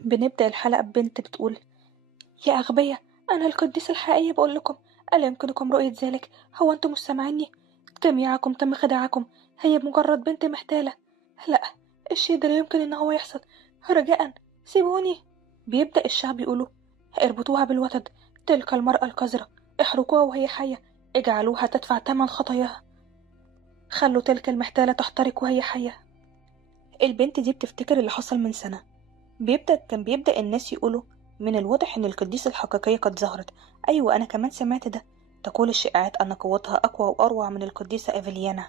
بنبدأ الحلقة ببنت بتقول: يا أغبياء، أنا القديسة الحقيقية بقول لكم، ألا يمكنكم رؤية ذلك؟ هو أنتم مش سامعيني؟ جميعكم تم خداعكم، هي مجرد بنت محتالة. لا، الشيء ده لا يمكن إن هو يحصل. رجاء سيبوني. بيبدأ الشعب يقولوا: اربطوها بالوتد، تلك المرأة القذرة، احرقوها وهي حية، اجعلوها تدفع ثمن خطاياها، خلوا تلك المحتالة تحترق وهي حية. البنت دي بتفتكر اللي حصل من سنة. كان بيبدأ الناس يقولوا: من الواضح إن القديسة الحقيقية قد ظهرت. أيوة، أنا كمان سمعت ده. تقول الشائعات أن قوتها أقوى وأروع من القديسة إيفليانا،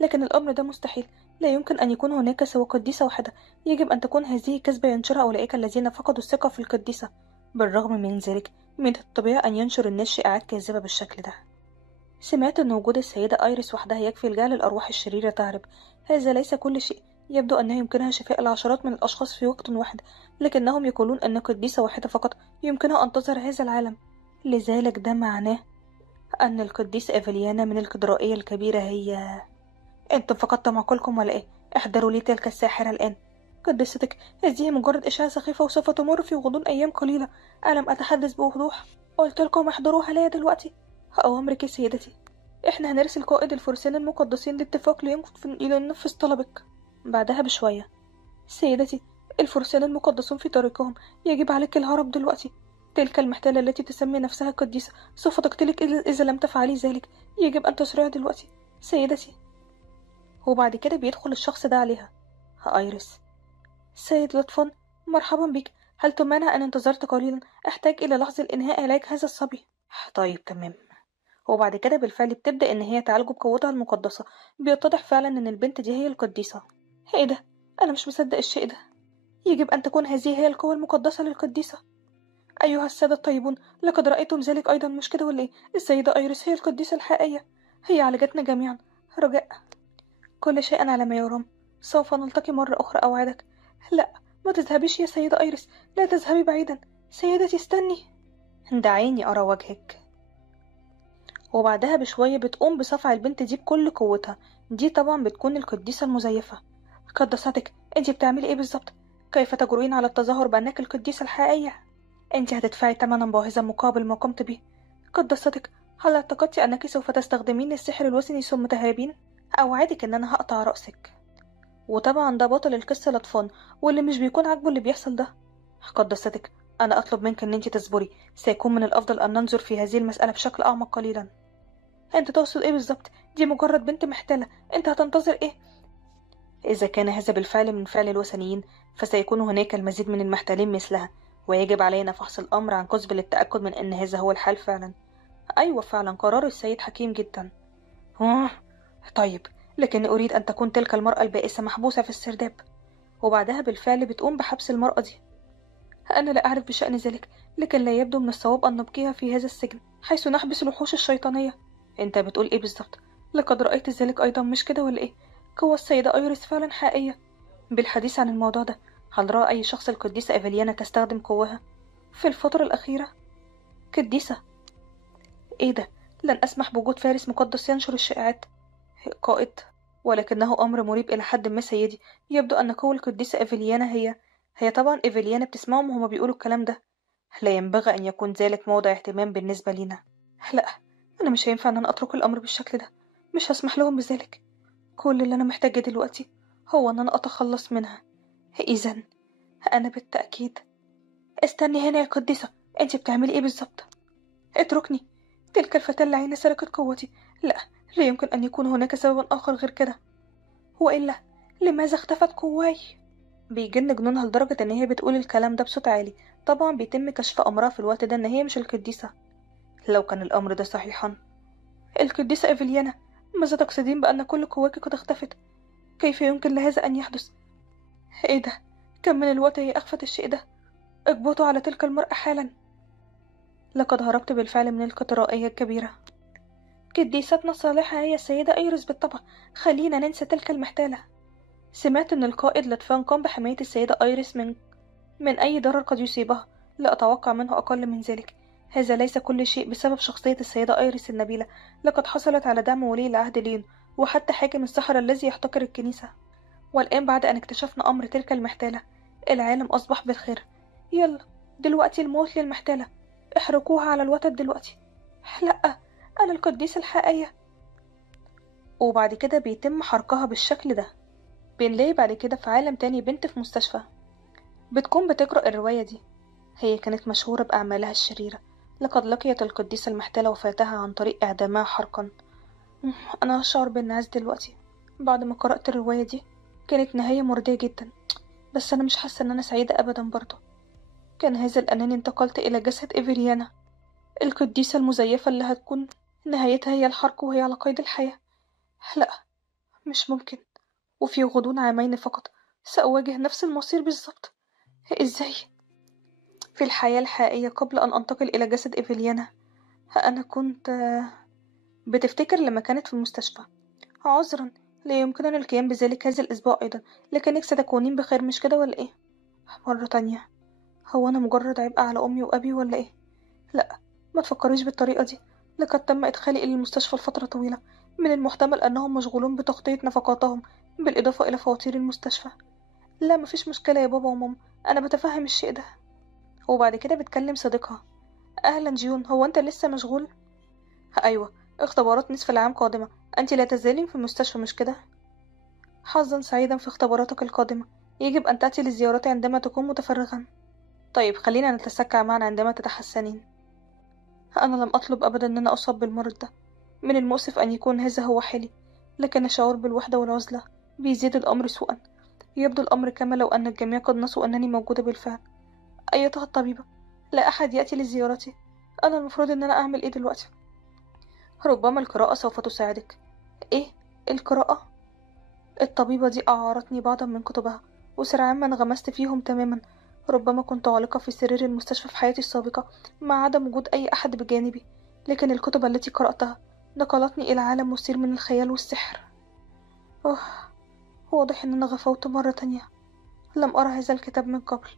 لكن الأمر ده مستحيل. لا يمكن أن يكون هناك سوى قديسة واحدة. يجب أن تكون هذه كذبة ينشرها أولئك الذين فقدوا الثقة في القديسة. بالرغم من ذلك، من الطبيعي أن ينشر الناس شائعات كاذبة بالشكل ده. سمعت أن وجود السيدة آيريس وحدها يكفي لجعل الأرواح الشريرة تهرب. هذا ليس كل شيء. يبدو أنه يمكنها شفاء العشرات من الأشخاص في وقت واحد، لكنهم يقولون أن قديسة واحدة فقط يمكنها أن تظهر هذا العالم. لذلك ده معناه أن القديسة إيفليانا من الكدرائية الكبيرة هي... أنتم فقدتم عقولكم ولا إيه؟ احضروا لي تلك الساحرة الآن. قدستك، هذه مجرد إشاعة سخيفة وسوف تمر في غضون أيام قليلة. ألم أتحدث بوضوح؟ قلت لكم احضروها لي دلوقتي. أوامرك يا سيدتي. إحنا هنرسل قائد الفرسان المقدسين لاتفاق لننفذ طلبك. بعدها بشوية: سيدتي، الفرسان المقدسون في طريقهم، يجب عليك الهرب دلوقتي. تلك المحتالة التي تسمي نفسها قديسة سوف تقتلك إذا لم تفعلي ذلك. يجب أن تسرعي دلوقتي سيدتي. وبعد كده بيدخل الشخص ده عليها: آيريس. سيد لطفون، مرحبا بك. هل تمانع أن انتظرت قليلا؟ أحتاج إلى لحظة إنهاء علاج هذا الصبي. طيب، تمام. وبعد كده بالفعل بتبدأ إن هي تعالجه بقوتها المقدسة. بيتضح فعلا إن البنت دي هي القديسة. إيه ده؟ أنا مش مصدق الشيء ده. يجب أن تكون هذه هي القوة المقدسة للقديسة. أيها السادة الطيبون، لقد رأيتم ذلك أيضا، مش كده ولا إيه؟ السيدة آيريس هي القديسة الحقيقية. هي عالجتنا جميعا. رجاء، كل شيء على ما يرام. سوف نلتقي مرة أخرى أوعدك. لا، ما تذهبيش يا سيدة آيريس، لا تذهبي بعيدا. سيدتي استني. دعيني أرى وجهك. وبعدها بشوية بتقوم بصفع البنت دي بكل قوتها. دي طبعا بتكون القديسة المزيفة. قدستك، انتي بتعملي ايه بالظبط؟ كيف تجرؤين على التظاهر بأنك القديسة الحقيقية؟ انتي هتدفعي ثمنا باهظا مقابل ما قمت به. قدستك، هل اعتقدتي أنك سوف تستخدمين السحر الوثني ثم تهربين؟ أوعدك إن أنا هقطع رأسك. وطبعا ده بطل القصة لطفان، واللي مش بيكون عاجبه اللي بيحصل ده. قدستك، أنا أطلب منك إن انتي تصبري. سيكون من الأفضل أن ننظر في هذه المسألة بشكل أعمق قليلا. انت تقصد ايه بالظبط؟ دي مجرد بنت محتالة، انت هتنتظر ايه؟ اذا كان هذا بالفعل من فعل الوثنيين، فسيكون هناك المزيد من المحتالين مثلها، ويجب علينا فحص الامر عن كثب للتأكد من ان هذا هو الحال فعلا. ايوه فعلا، قرار السيد حكيم جدا. آه، طيب، لكني اريد ان تكون تلك المرأة البائسة محبوسة في السرداب. وبعدها بالفعل بتقوم بحبس المرأة دي. انا لا اعرف بشأن ذلك، لكن لا يبدو من الصواب ان نبقيها في هذا السجن حيث نحبس الوحوش الشيطانية. انت بتقول ايه بالظبط؟ لقد رأيت ذلك ايضا، مش كده ولا ايه؟ قوة السيدة ايريس فعلا حقيقية. بالحديث عن الموضوع ده، هل رأى اي شخص القديسة ايفليانا تستخدم قواها في الفترة الأخيرة؟ قديسة؟ ايه ده؟ لن اسمح بوجود فارس مقدس ينشر الشائعات. قائد؟ ولكنه امر مريب الى حد ما سيدي. يبدو ان قوة القديسة ايفليانا هي طبعا ايفليانا بتسمعهم وهما بيقولوا الكلام ده. لا ينبغي ان يكون ذلك موضع اهتمام بالنسبة لنا. لا، انا مش هينفع ان انا اترك الامر بالشكل ده. مش هسمح لهم بذلك. كل اللي انا محتاجة دلوقتي هو ان انا اتخلص منها. اذا انا بالتأكيد... استني هنا يا قديسة، انت بتعملي ايه بالظبط؟ اتركني. تلك الفتاة اللعينة سرقت قوتي. لا، لا يمكن ان يكون هناك سبب اخر غير كده. والا لماذا اختفت قواي؟ بيجن جنونها لدرجة ان هي بتقول الكلام ده بصوت عالي. طبعا بيتم كشف امرها في الوقت ده ان هي مش القديسة. لو كان الامر ده صحيحا... القديسة إيفليانا، ماذا تقصدين بأن كل قواك قد اختفت؟ كيف يمكن لهذا أن يحدث؟ إيه ده؟ كم من الوقت هي أخفت الشيء ده؟ اقبضوا على تلك المرأة حالا. لقد هربت بالفعل من القطرائية الكبيرة. قديستنا الصالحة هي السيدة أيرس بالطبع. خلينا ننسى تلك المحتالة. سمعت أن القائد لطفان قام بحماية السيدة أيرس من أي ضرر قد يصيبها. لا أتوقع منه أقل من ذلك. هذا ليس كل شيء بسبب شخصية السيدة أيرس النبيلة. لقد حصلت على دعم ولي العهد لين، وحتى حاكم الصحراء الذي يحتقر الكنيسة. والآن بعد أن اكتشفنا أمر تلك المحتالة، العالم أصبح بالخير. يلا دلوقتي الموت للمحتالة، احرقوها على الوتد دلوقتي. لأ، أنا القديسة الحقيقية. وبعد كده بيتم حرقها بالشكل ده. بنلاقي بعد كده في عالم تاني بنت في مستشفى بتكون بتقرأ الرواية دي. هي كانت مشهورة بأعمالها الشريرة، لقد لقيت القديسة المحتالة وفاتها عن طريق إعدامها حرقا. أنا أشعر بالنعاس دلوقتي. بعد ما قرأت الرواية دي كانت نهاية مرضية جدا، بس أنا مش حاسة إن أنا سعيدة أبدا برضه. كان هذا الأناني انتقلت إلى جسد إيفيليانا، القديسة المزيفة اللي هتكون نهايتها هي الحرق وهي على قيد الحياة. لأ، مش ممكن. وفي غضون عامين فقط سأواجه نفس المصير بالظبط. إزاي؟ في الحياة الحقيقية قبل أن أنتقل إلى جسد إيفيليانا أنا كنت بتفتكر لما كانت في المستشفى. عذرا، لا يمكنني القيام بذلك هذا الأسبوع أيضا، لكنك ستكونين بخير مش كده ولا إيه؟ مرة تانية، هو أنا مجرد عبء على أمي وأبي ولا إيه؟ لأ، ما تفكريش بالطريقة دي. لقد تم إدخالي إلى المستشفى لفترة طويلة، من المحتمل أنهم مشغولون بتغطية نفقاتهم بالإضافة إلى فواتير المستشفى. لا، مفيش مشكلة يا بابا وماما، أنا بتفهم الشيء ده. وبعد كده بتكلم صديقها. أهلا جيون، هو أنت لسه مشغول؟ أيوة، اختبارات نصف العام قادمة. أنت لا تزالين في المستشفى مش كده؟ حظا سعيدا في اختباراتك القادمة. يجب أن تأتي لزيارتي عندما تكون متفرغا. طيب خلينا نتسكع معا عندما تتحسنين. أنا لم أطلب أبدا أن أنا أصاب بالمرض ده. من المؤسف أن يكون هذا هو حالي، لكن الشعور بالوحدة والعزلة بيزيد الأمر سوءا. يبدو الأمر كما لو أن الجميع قد نسوا أنني موجودة بالفعل. أيتها الطبيبة، لا أحد يأتي لزيارتي. أنا المفروض أن أنا أعمل إيه دلوقتي؟ ربما القراءة سوف تساعدك. إيه؟ القراءة؟ الطبيبة دي أعارتني بعضا من كتبها، وسرعان ما انغمست فيهم تماما. ربما كنت عالقة في سرير المستشفى في حياتي السابقة مع عدم وجود أي أحد بجانبي، لكن الكتب التي قرأتها نقلتني إلى عالم مثير من الخيال والسحر. أوه، واضح أننا غفوت مرة تانية. لم أرى هذا الكتاب من قبل.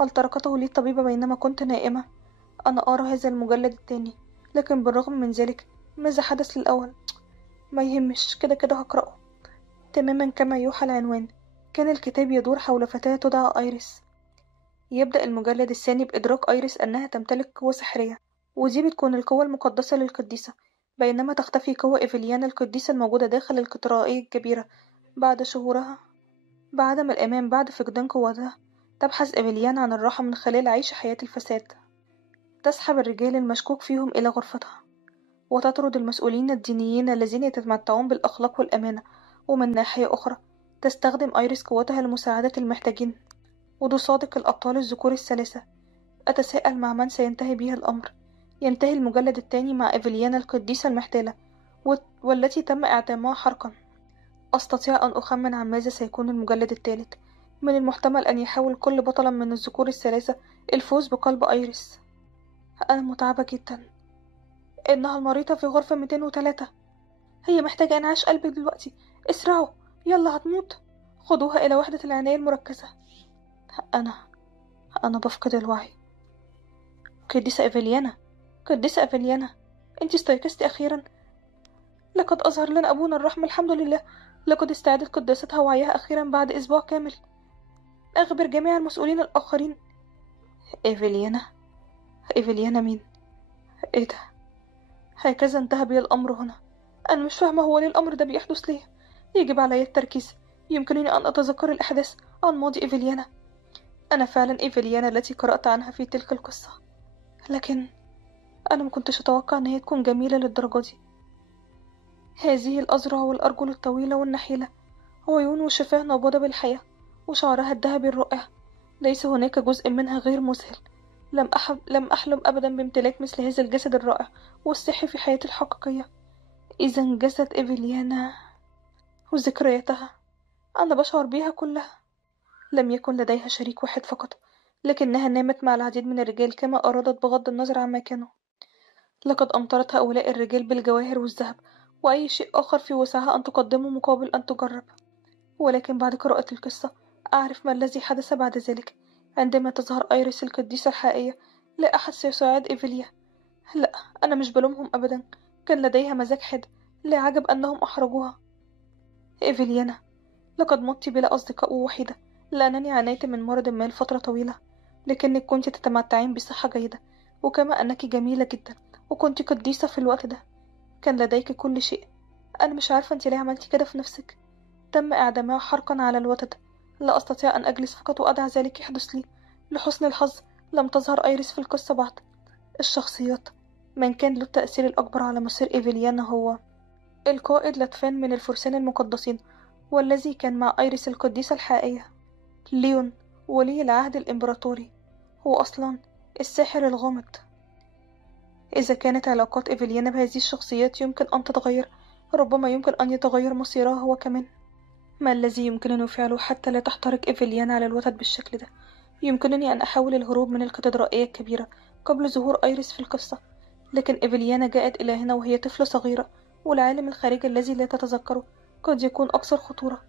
هل تركته لي الطبيبة بينما كنت نائمة؟ أنا أرى هذا المجلد التاني، لكن بالرغم من ذلك ماذا حدث للأول؟ ما يهمش، كده كده هقرأه. تماما كما يوحى العنوان، كان الكتاب يدور حول فتاة تدعى آيريس. يبدأ المجلد الثاني بإدراك آيريس أنها تمتلك قوة سحرية، ودي بتكون القوة المقدسة للقديسة، بينما تختفي قوة إيفيليانا القديسة الموجودة داخل الكاتدرائية الكبيرة. بعد شهورها بعدم الأمان بعد فقدان قوتها، تبحث إيفيليانا عن الراحة من خلال عيش حياة الفساد. تسحب الرجال المشكوك فيهم إلى غرفتها، وتطرد المسؤولين الدينيين الذين يتمتعون بالأخلاق والأمانة. ومن ناحية أخرى تستخدم آيريس قوتها لمساعدة المحتاجين وتصادق الأبطال الذكور الثلاثة. أتساءل مع من سينتهي به الأمر. ينتهي المجلد الثاني مع إيفيليانا القديسة المحتالة والتي تم إعدامها حرقا. أستطيع أن أخمن عن ماذا سيكون المجلد الثالث. من المحتمل أن يحاول كل بطل من الذكور الثلاثة الفوز بقلب آيريس. أنا متعبة جدا. إنها المريضة في غرفة 203. هي محتاجة إنعاش قلب دلوقتي. اسرعوا، يلا هتموت. خدوها إلى وحدة العناية المركزة. أنا أنا بفقد الوعي. قديسة إيفيليانا، قديسة إيفيليانا، أنت استيقظتي أخيرا. لقد أظهر لنا أبونا الرحمة، الحمد لله. لقد استعادت قداستها وعيها أخيرا بعد أسبوع كامل. أخبر جميع المسؤولين الآخرين. إيفيليانا؟ إيفيليانا مين؟ إيه ده؟ هكذا انتهى بي الأمر هنا. أنا مش فاهمة هو ليه الأمر ده بيحدث ليه. يجب علي التركيز. يمكنني أن أتذكر الأحداث عن ماضي إيفيليانا. أنا فعلا إيفيليانا التي قرأت عنها في تلك القصة، لكن أنا مكنتش أتوقع أن هي تكون جميلة للدرجة دي. هذه الأذرع والأرجل الطويلة والنحيلة، وعيون وشفاه نابضة بالحياة، وشعرها الذهبي الرائع. ليس هناك جزء منها غير مذهل. لم أحلم أبدا بامتلاك مثل هذا الجسد الرائع والصحي في حياتي الحقيقية. إذا جسد إيفيليانا وذكرياتها، أنا بشعر بيها كلها. لم يكن لديها شريك واحد فقط، لكنها نامت مع العديد من الرجال كما أرادت بغض النظر عما كانوا. لقد أمطرت هؤلاء الرجال بالجواهر والذهب وأي شيء آخر في وسعها أن تقدمه مقابل أن تجرب. ولكن بعد قراءة القصة أعرف ما الذي حدث بعد ذلك. عندما تظهر آيريس القديسة الحقيقية، لا أحد سيساعد إيفيليا. لا، أنا مش بلومهم أبدا. كان لديها مزاج حاد، لا عجب أنهم أحرجوها. إيفيليانا، لقد مت بلا أصدقاء وحيدة، لأنني عانيت من مرض ما لفترة طويلة. لكنك كنت تتمتعين بصحة جيدة، وكما أنك جميلة جدا، وكنت قديسة في الوقت ده. كان لديك كل شيء. أنا مش عارفة أنت ليه عملتي كده في نفسك. تم إعدامها حرقا على الوتد. لا أستطيع أن أجلس فقط وأدع ذلك يحدث لي. لحسن الحظ لم تظهر أيريس في القصة بعد. الشخصيات من كان له التأثير الأكبر على مصير إيفيليانا هو القائد لاتفان من الفرسان المقدسين، والذي كان مع أيريس القديسة الحقيقية. ليون ولي العهد الإمبراطوري، هو أصلا الساحر الغامض. إذا كانت علاقات إيفيليانا بهذه الشخصيات يمكن أن تتغير، ربما يمكن أن يتغير مصيرها هو كمان. ما الذي يمكنني فعله حتى لا تحترق إيفيليانا على الوتد بالشكل ده؟ يمكنني أن أحاول الهروب من الكاتدرائية الكبيرة قبل ظهور أيريس في القصة، لكن إيفيليانا جاءت إلى هنا وهي طفلة صغيرة، والعالم الخارجي الذي لا تتذكره قد يكون أكثر خطورة.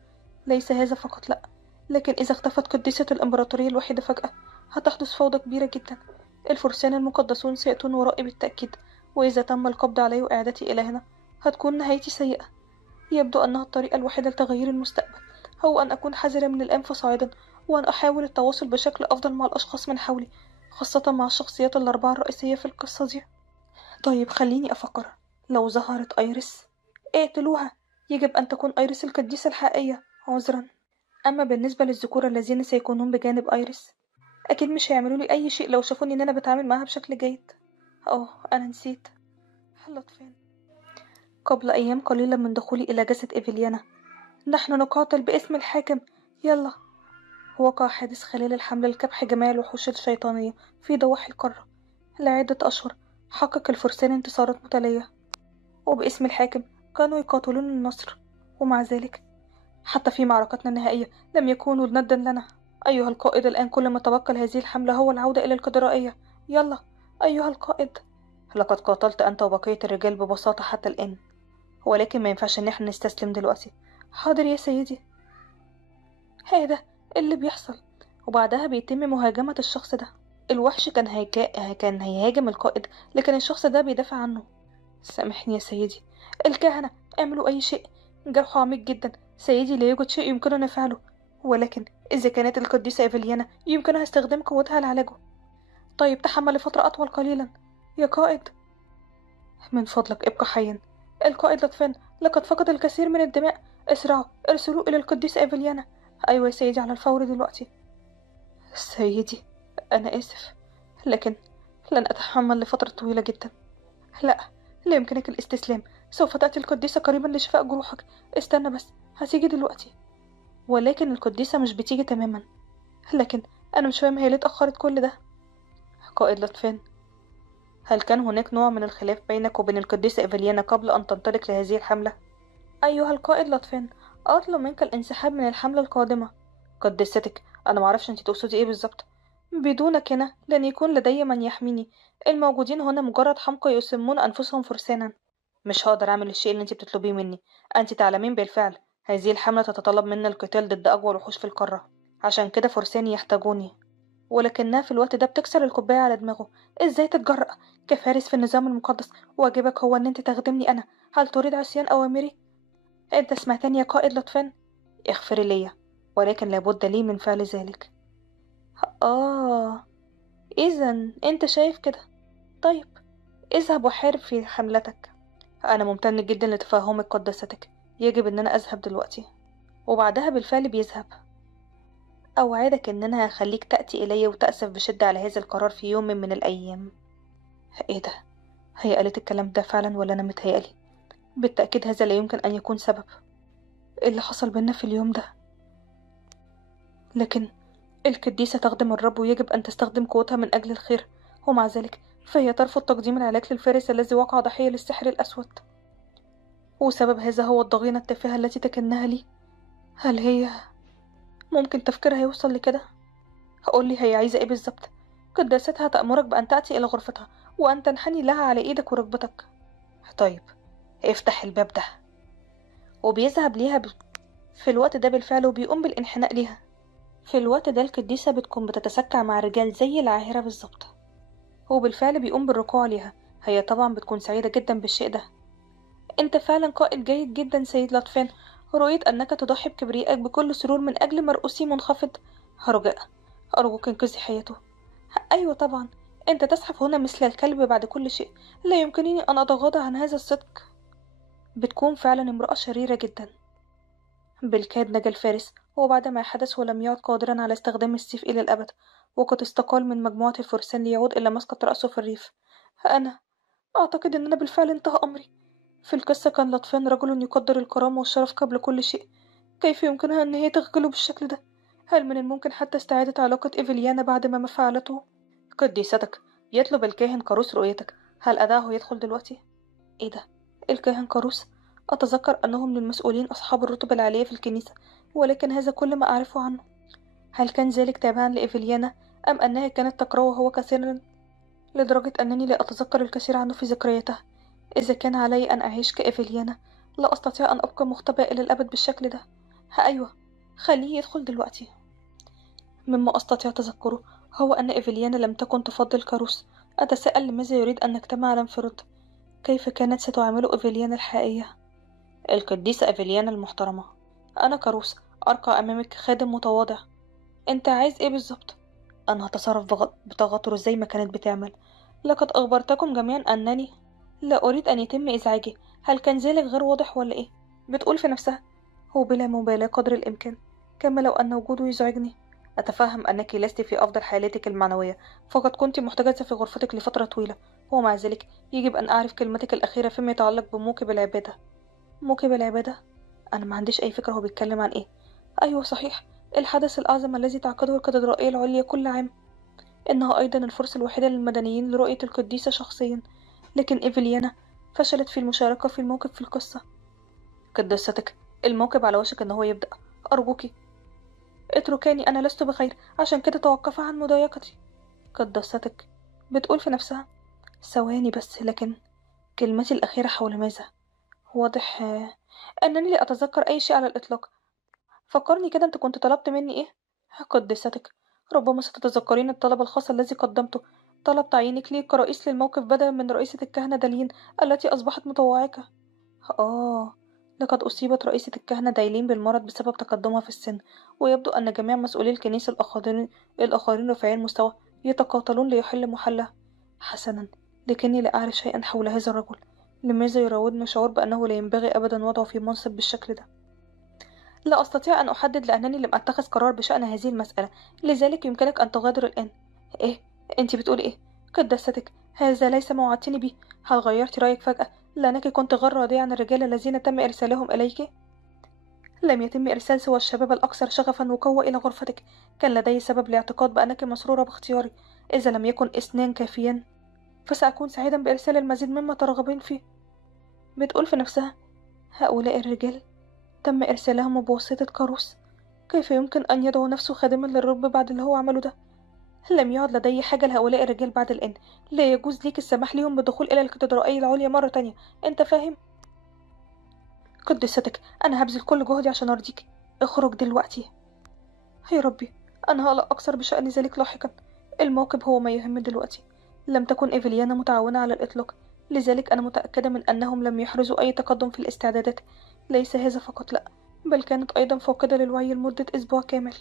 ليس هذا فقط، لأ، لكن إذا اختفت قديسة الإمبراطورية الوحيدة فجأة، هتحدث فوضى كبيرة جدا. الفرسان المقدسون سيأتون ورائي بالتأكيد، وإذا تم القبض علي وإعادتي إلى هنا، هتكون نهايتي سيئة. يبدو أنها الطريقة الوحيدة لتغيير المستقبل هو أن أكون حذرة من الآن فصاعدا، وأن أحاول التواصل بشكل أفضل مع الأشخاص من حولي، خاصة مع الشخصيات الأربعة الرئيسية في القصة دي. طيب خليني أفكر. لو ظهرت أيريس، اقتلوها. يجب أن تكون أيريس القديسة الحقيقية. عذرا. أما بالنسبة للذكور الذين سيكونون بجانب أيريس، أكيد مش هيعملوا لي أي شيء لو شافوني إن أنا بتعامل معاها بشكل جيد. أنا نسيت. حلت فين؟ قبل أيام قليلة من دخولي إلى جسد إيفيليانا، نحن نقاتل باسم الحاكم. يلا. وقع حادث خلال الحملة لكبح جميع الوحوش الشيطانية في ضواحي القارة. لعدة أشهر حقق الفرسان انتصارات متلية، وباسم الحاكم كانوا يقاتلون النصر. ومع ذلك حتى في معركتنا النهائية لم يكونوا ندا لنا. أيها القائد، الآن كل ما تبقى لهذه الحملة هو العودة إلى الكاتدرائية. يلا أيها القائد. لقد قاتلت أنت وبقية الرجال ببساطة حتى الآن، ولكن ما ينفعش إن احنا نستسلم دلوقتي. حاضر يا سيدي. هذا اللي بيحصل، وبعدها بيتم مهاجمة الشخص ده. الوحش كان هيهاجم القائد، لكن الشخص ده بيدافع عنه. سامحني يا سيدي. الكهنة اعملوا أي شيء. جرحه عميق جدا سيدي، لا يوجد شيء يمكننا فعله، ولكن إذا كانت القديسة إيفيليانا يمكنها استخدام قوتها لعلاجه. طيب تحمل لفترة أطول قليلا يا قائد. من فضلك ابقى حيا. القائد لطفان لقد فقد الكثير من الدماء. اسرعوا، ارسلوا إلى القديسة إيفيليانا. أيوة يا سيدي، على الفور دلوقتي. سيدي، أنا آسف، لكن لن أتحمل لفترة طويلة جدا. لا، لا يمكنك الاستسلام. سوف تأتي القديسة قريبا لشفاء جروحك. استنى بس، هتيجي دلوقتي. ولكن القديسة مش بتيجي تماما. لكن أنا مش فاهم هي ليه اتأخرت كل ده. قائد لطفان، هل كان هناك نوع من الخلاف بينك وبين القديسة إيفيليانا قبل أن تنطلق لهذه الحملة؟ أيها القائد لطفان، أطلب منك الانسحاب من الحملة القادمة. قدستك، أنا معرفش أنت تقصدي إيه بالظبط. بدونك هنا لن يكون لدي من يحميني. الموجودين هنا مجرد حمقى يسمون أنفسهم فرسانا. مش هقدر أعمل الشيء اللي أنت بتطلبيه مني. أنت تعلمين بالفعل هذه الحملة تتطلب منا القتال ضد أقوى الوحوش في القارة، عشان كده فرساني يحتاجوني. ولكنها في الوقت ده بتكسر الكوباية على دماغه. ازاي تتجرأ؟ كفارس في النظام المقدس واجبك هو ان انت تخدمني انا. هل تريد عصيان اوامري؟ انت سمعتني يا قائد لطفان. اغفري لي، ولكن لابد لي من فعل ذلك. اذا انت شايف كده. طيب، اذهب وحارب في حملتك. انا ممتن جدا لتفهمك قداستك. يجب ان انا اذهب دلوقتي. وبعدها بالفعل بيذهب. اوعدك ان انا هخليك تأتي الي وتأسف بشدة على هذا القرار في يوم من الايام. ايه ده؟ هي قالت الكلام ده فعلا ولا انا متهيألي؟ بالتأكيد هذا لا يمكن ان يكون سبب. إيه اللي حصل بينا في اليوم ده؟ لكن القديسة تخدم الرب ويجب ان تستخدم قوتها من اجل الخير، ومع ذلك فهي ترفض تقديم العلاج للفارس الذي وقع ضحية للسحر الاسود. وسبب هذا هو الضغينة التافهة التي تكنها لي. هل هي ممكن تفكيرها يوصل لكده؟ هقولي هي عايزة ايه بالظبط؟ قداستها تأمرك بأن تأتي إلى غرفتها وأن تنحني لها على إيدك وركبتك. طيب، افتح الباب ده. وبيذهب ليها في الوقت ده بالفعل وبيقوم بالانحناء ليها. في الوقت ده القديسة بتكون بتتسكع مع الرجال زي العاهرة بالظبط. وبالفعل بيقوم بالركوع ليها. هي طبعا بتكون سعيدة جدا بالشيء ده. انت فعلا قائد جيد جدا سيد لطفان. رؤيت أنك تضحي بكبريائك بكل سرور من أجل مرؤوسي منخفض. رجاء، أرجوك انقذي حياته. أيوة طبعا، أنت تزحف هنا مثل الكلب بعد كل شيء. لا يمكنني أن أتغاضى عن هذا الصدق. بتكون فعلا امرأة شريرة جدا. بالكاد نجا الفارس، وبعد ما حدث ولم يعد قادرا على استخدام السيف إلى الأبد، وقد استقال من مجموعة الفرسان ليعود إلى مسقط رأسه في الريف. أنا أعتقد أننا بالفعل انتهى أمري. في القصة كان لطفان رجل يقدر الكرامة والشرف قبل كل شيء. كيف يمكنها أن هي تخجله بالشكل ده؟ هل من الممكن حتى استعادة علاقة إيفليانا بعد ما فعلته؟ قديستك، يطلب الكاهن كاروس رؤيتك. هل أدعه يدخل دلوقتي؟ إيه ده؟ الكاهن كاروس؟ أتذكر أنه من المسؤولين أصحاب الرتب العالية في الكنيسة، ولكن هذا كل ما أعرفه عنه. هل كان ذلك تابعا لإيفليانا، أم أنها كانت تكرهه هو كثيرا لدرجة أنني لا أتذكر الكثير عنه في ذكرياته؟ إذا كان علي أن أعيش كإيفليانا، لا أستطيع أن أبقى مختبئ إلى الأبد بالشكل ده. أيوة، خليه يدخل دلوقتي. مما أستطيع تذكره هو أن إيفليانا لم تكن تفضل كاروس. أتساءل لماذا يريد أن نجتمع على انفراد. كيف كانت ستعامله إيفليانا الحقيقية؟ القديسة إيفليانا المحترمة، أنا كاروس، أرقى أمامك خادم متواضع. أنت عايز إيه بالظبط؟ أنا هتصرف بتغطر زي ما كانت بتعمل. لقد أخبرتكم جميعا أنني لا أريد أن يتم إزعاجي. هل كان ذلك غير واضح ولا إيه؟ بتقول في نفسها، هو بلا مبالاة قدر الإمكان، كما لو أن وجوده يزعجني. أتفهم أنك لست في أفضل حالاتك المعنوية، فقد كنت محتجزة في غرفتك لفترة طويلة، ومع ذلك يجب أن أعرف كلمتك الأخيرة فيما يتعلق بموكب العبادة. موكب العبادة؟ أنا ما عنديش أي فكرة هو بيتكلم عن إيه. أيوة صحيح، الحدث الأعظم الذي تعقده الكاتدرائية العليا كل عام. إنها أيضا الفرصة الوحيدة للمدنيين لرؤية القديسة شخصيا، لكن إيفليانا فشلت في المشاركة في الموقف في القصة. قدستك، الموقف على وشك إن هو يبدأ. أرجوكي اتركاني، أنا لست بخير، عشان كده توقف عن مضايقتي. قدستك، بتقول في نفسها، ثواني بس. لكن كلمتي الأخيرة حول ماذا؟ واضح أنني لا أتذكر أي شيء على الإطلاق. فكرني كده، أنت كنت طلبت مني إيه؟ قدستك، ربما ستتذكرين الطلب الخاص الذي قدمته، طلب تعيينك لي كرئيس للموقف بدلا من رئيسة الكهنة دالين التي أصبحت مطوعكة. لقد أصيبت رئيسة الكهنة دايلين بالمرض بسبب تقدمها في السن، ويبدو أن جميع مسؤولي الكنيسة الآخرين رفيعي المستوى يتقاتلون ليحل محلها. حسنا، لكني لا أعرف شيئا حول هذا الرجل. لماذا يراودني شعور بأنه لا ينبغي أبدا وضعه في منصب بالشكل ده؟ لا أستطيع أن أحدد لأنني لم أتخذ قرار بشأن هذه المسألة، لذلك يمكنك أن تغادر الآن. إيه؟ أنت بتقولي إيه؟ قدستك، هذا ليس ما وعدتني به. هل غيرت رأيك فجأة لأنك كنت غير راضية عن الرجال الذين تم إرسالهم إليك؟ لم يتم إرسال سوى الشباب الأكثر شغفا وقوة إلى غرفتك. كان لدي سبب لاعتقاد بأنك مسرورة باختياري. إذا لم يكن اثنان كافيا، فسأكون سعيدا بإرسال المزيد مما ترغبين فيه. بتقول في نفسها، هؤلاء الرجال تم إرسالهم بواسطة كاروس. كيف يمكن أن يدعو نفسه خادما للرب بعد اللي هو عمله ده؟ لم يعد لدي حاجة لهؤلاء الرجال بعد الآن. لا يجوز ليك السماح لهم بالدخول إلى الكاتدرائية العليا مرة تانية. أنت فاهم؟ قدستك، أنا هبذل كل جهدي عشان أرضيك. اخرج دلوقتي. يا ربي، أنا هقلق أكثر بشأن ذلك لاحقا. الموقف هو ما يهم دلوقتي. لم تكن إيفليانا متعاونة على الإطلاق، لذلك أنا متأكدة من أنهم لم يحرزوا أي تقدم في الاستعدادات. ليس هذا فقط، لأ، بل كانت أيضا فاقدة للوعي لمدة أسبوع كامل.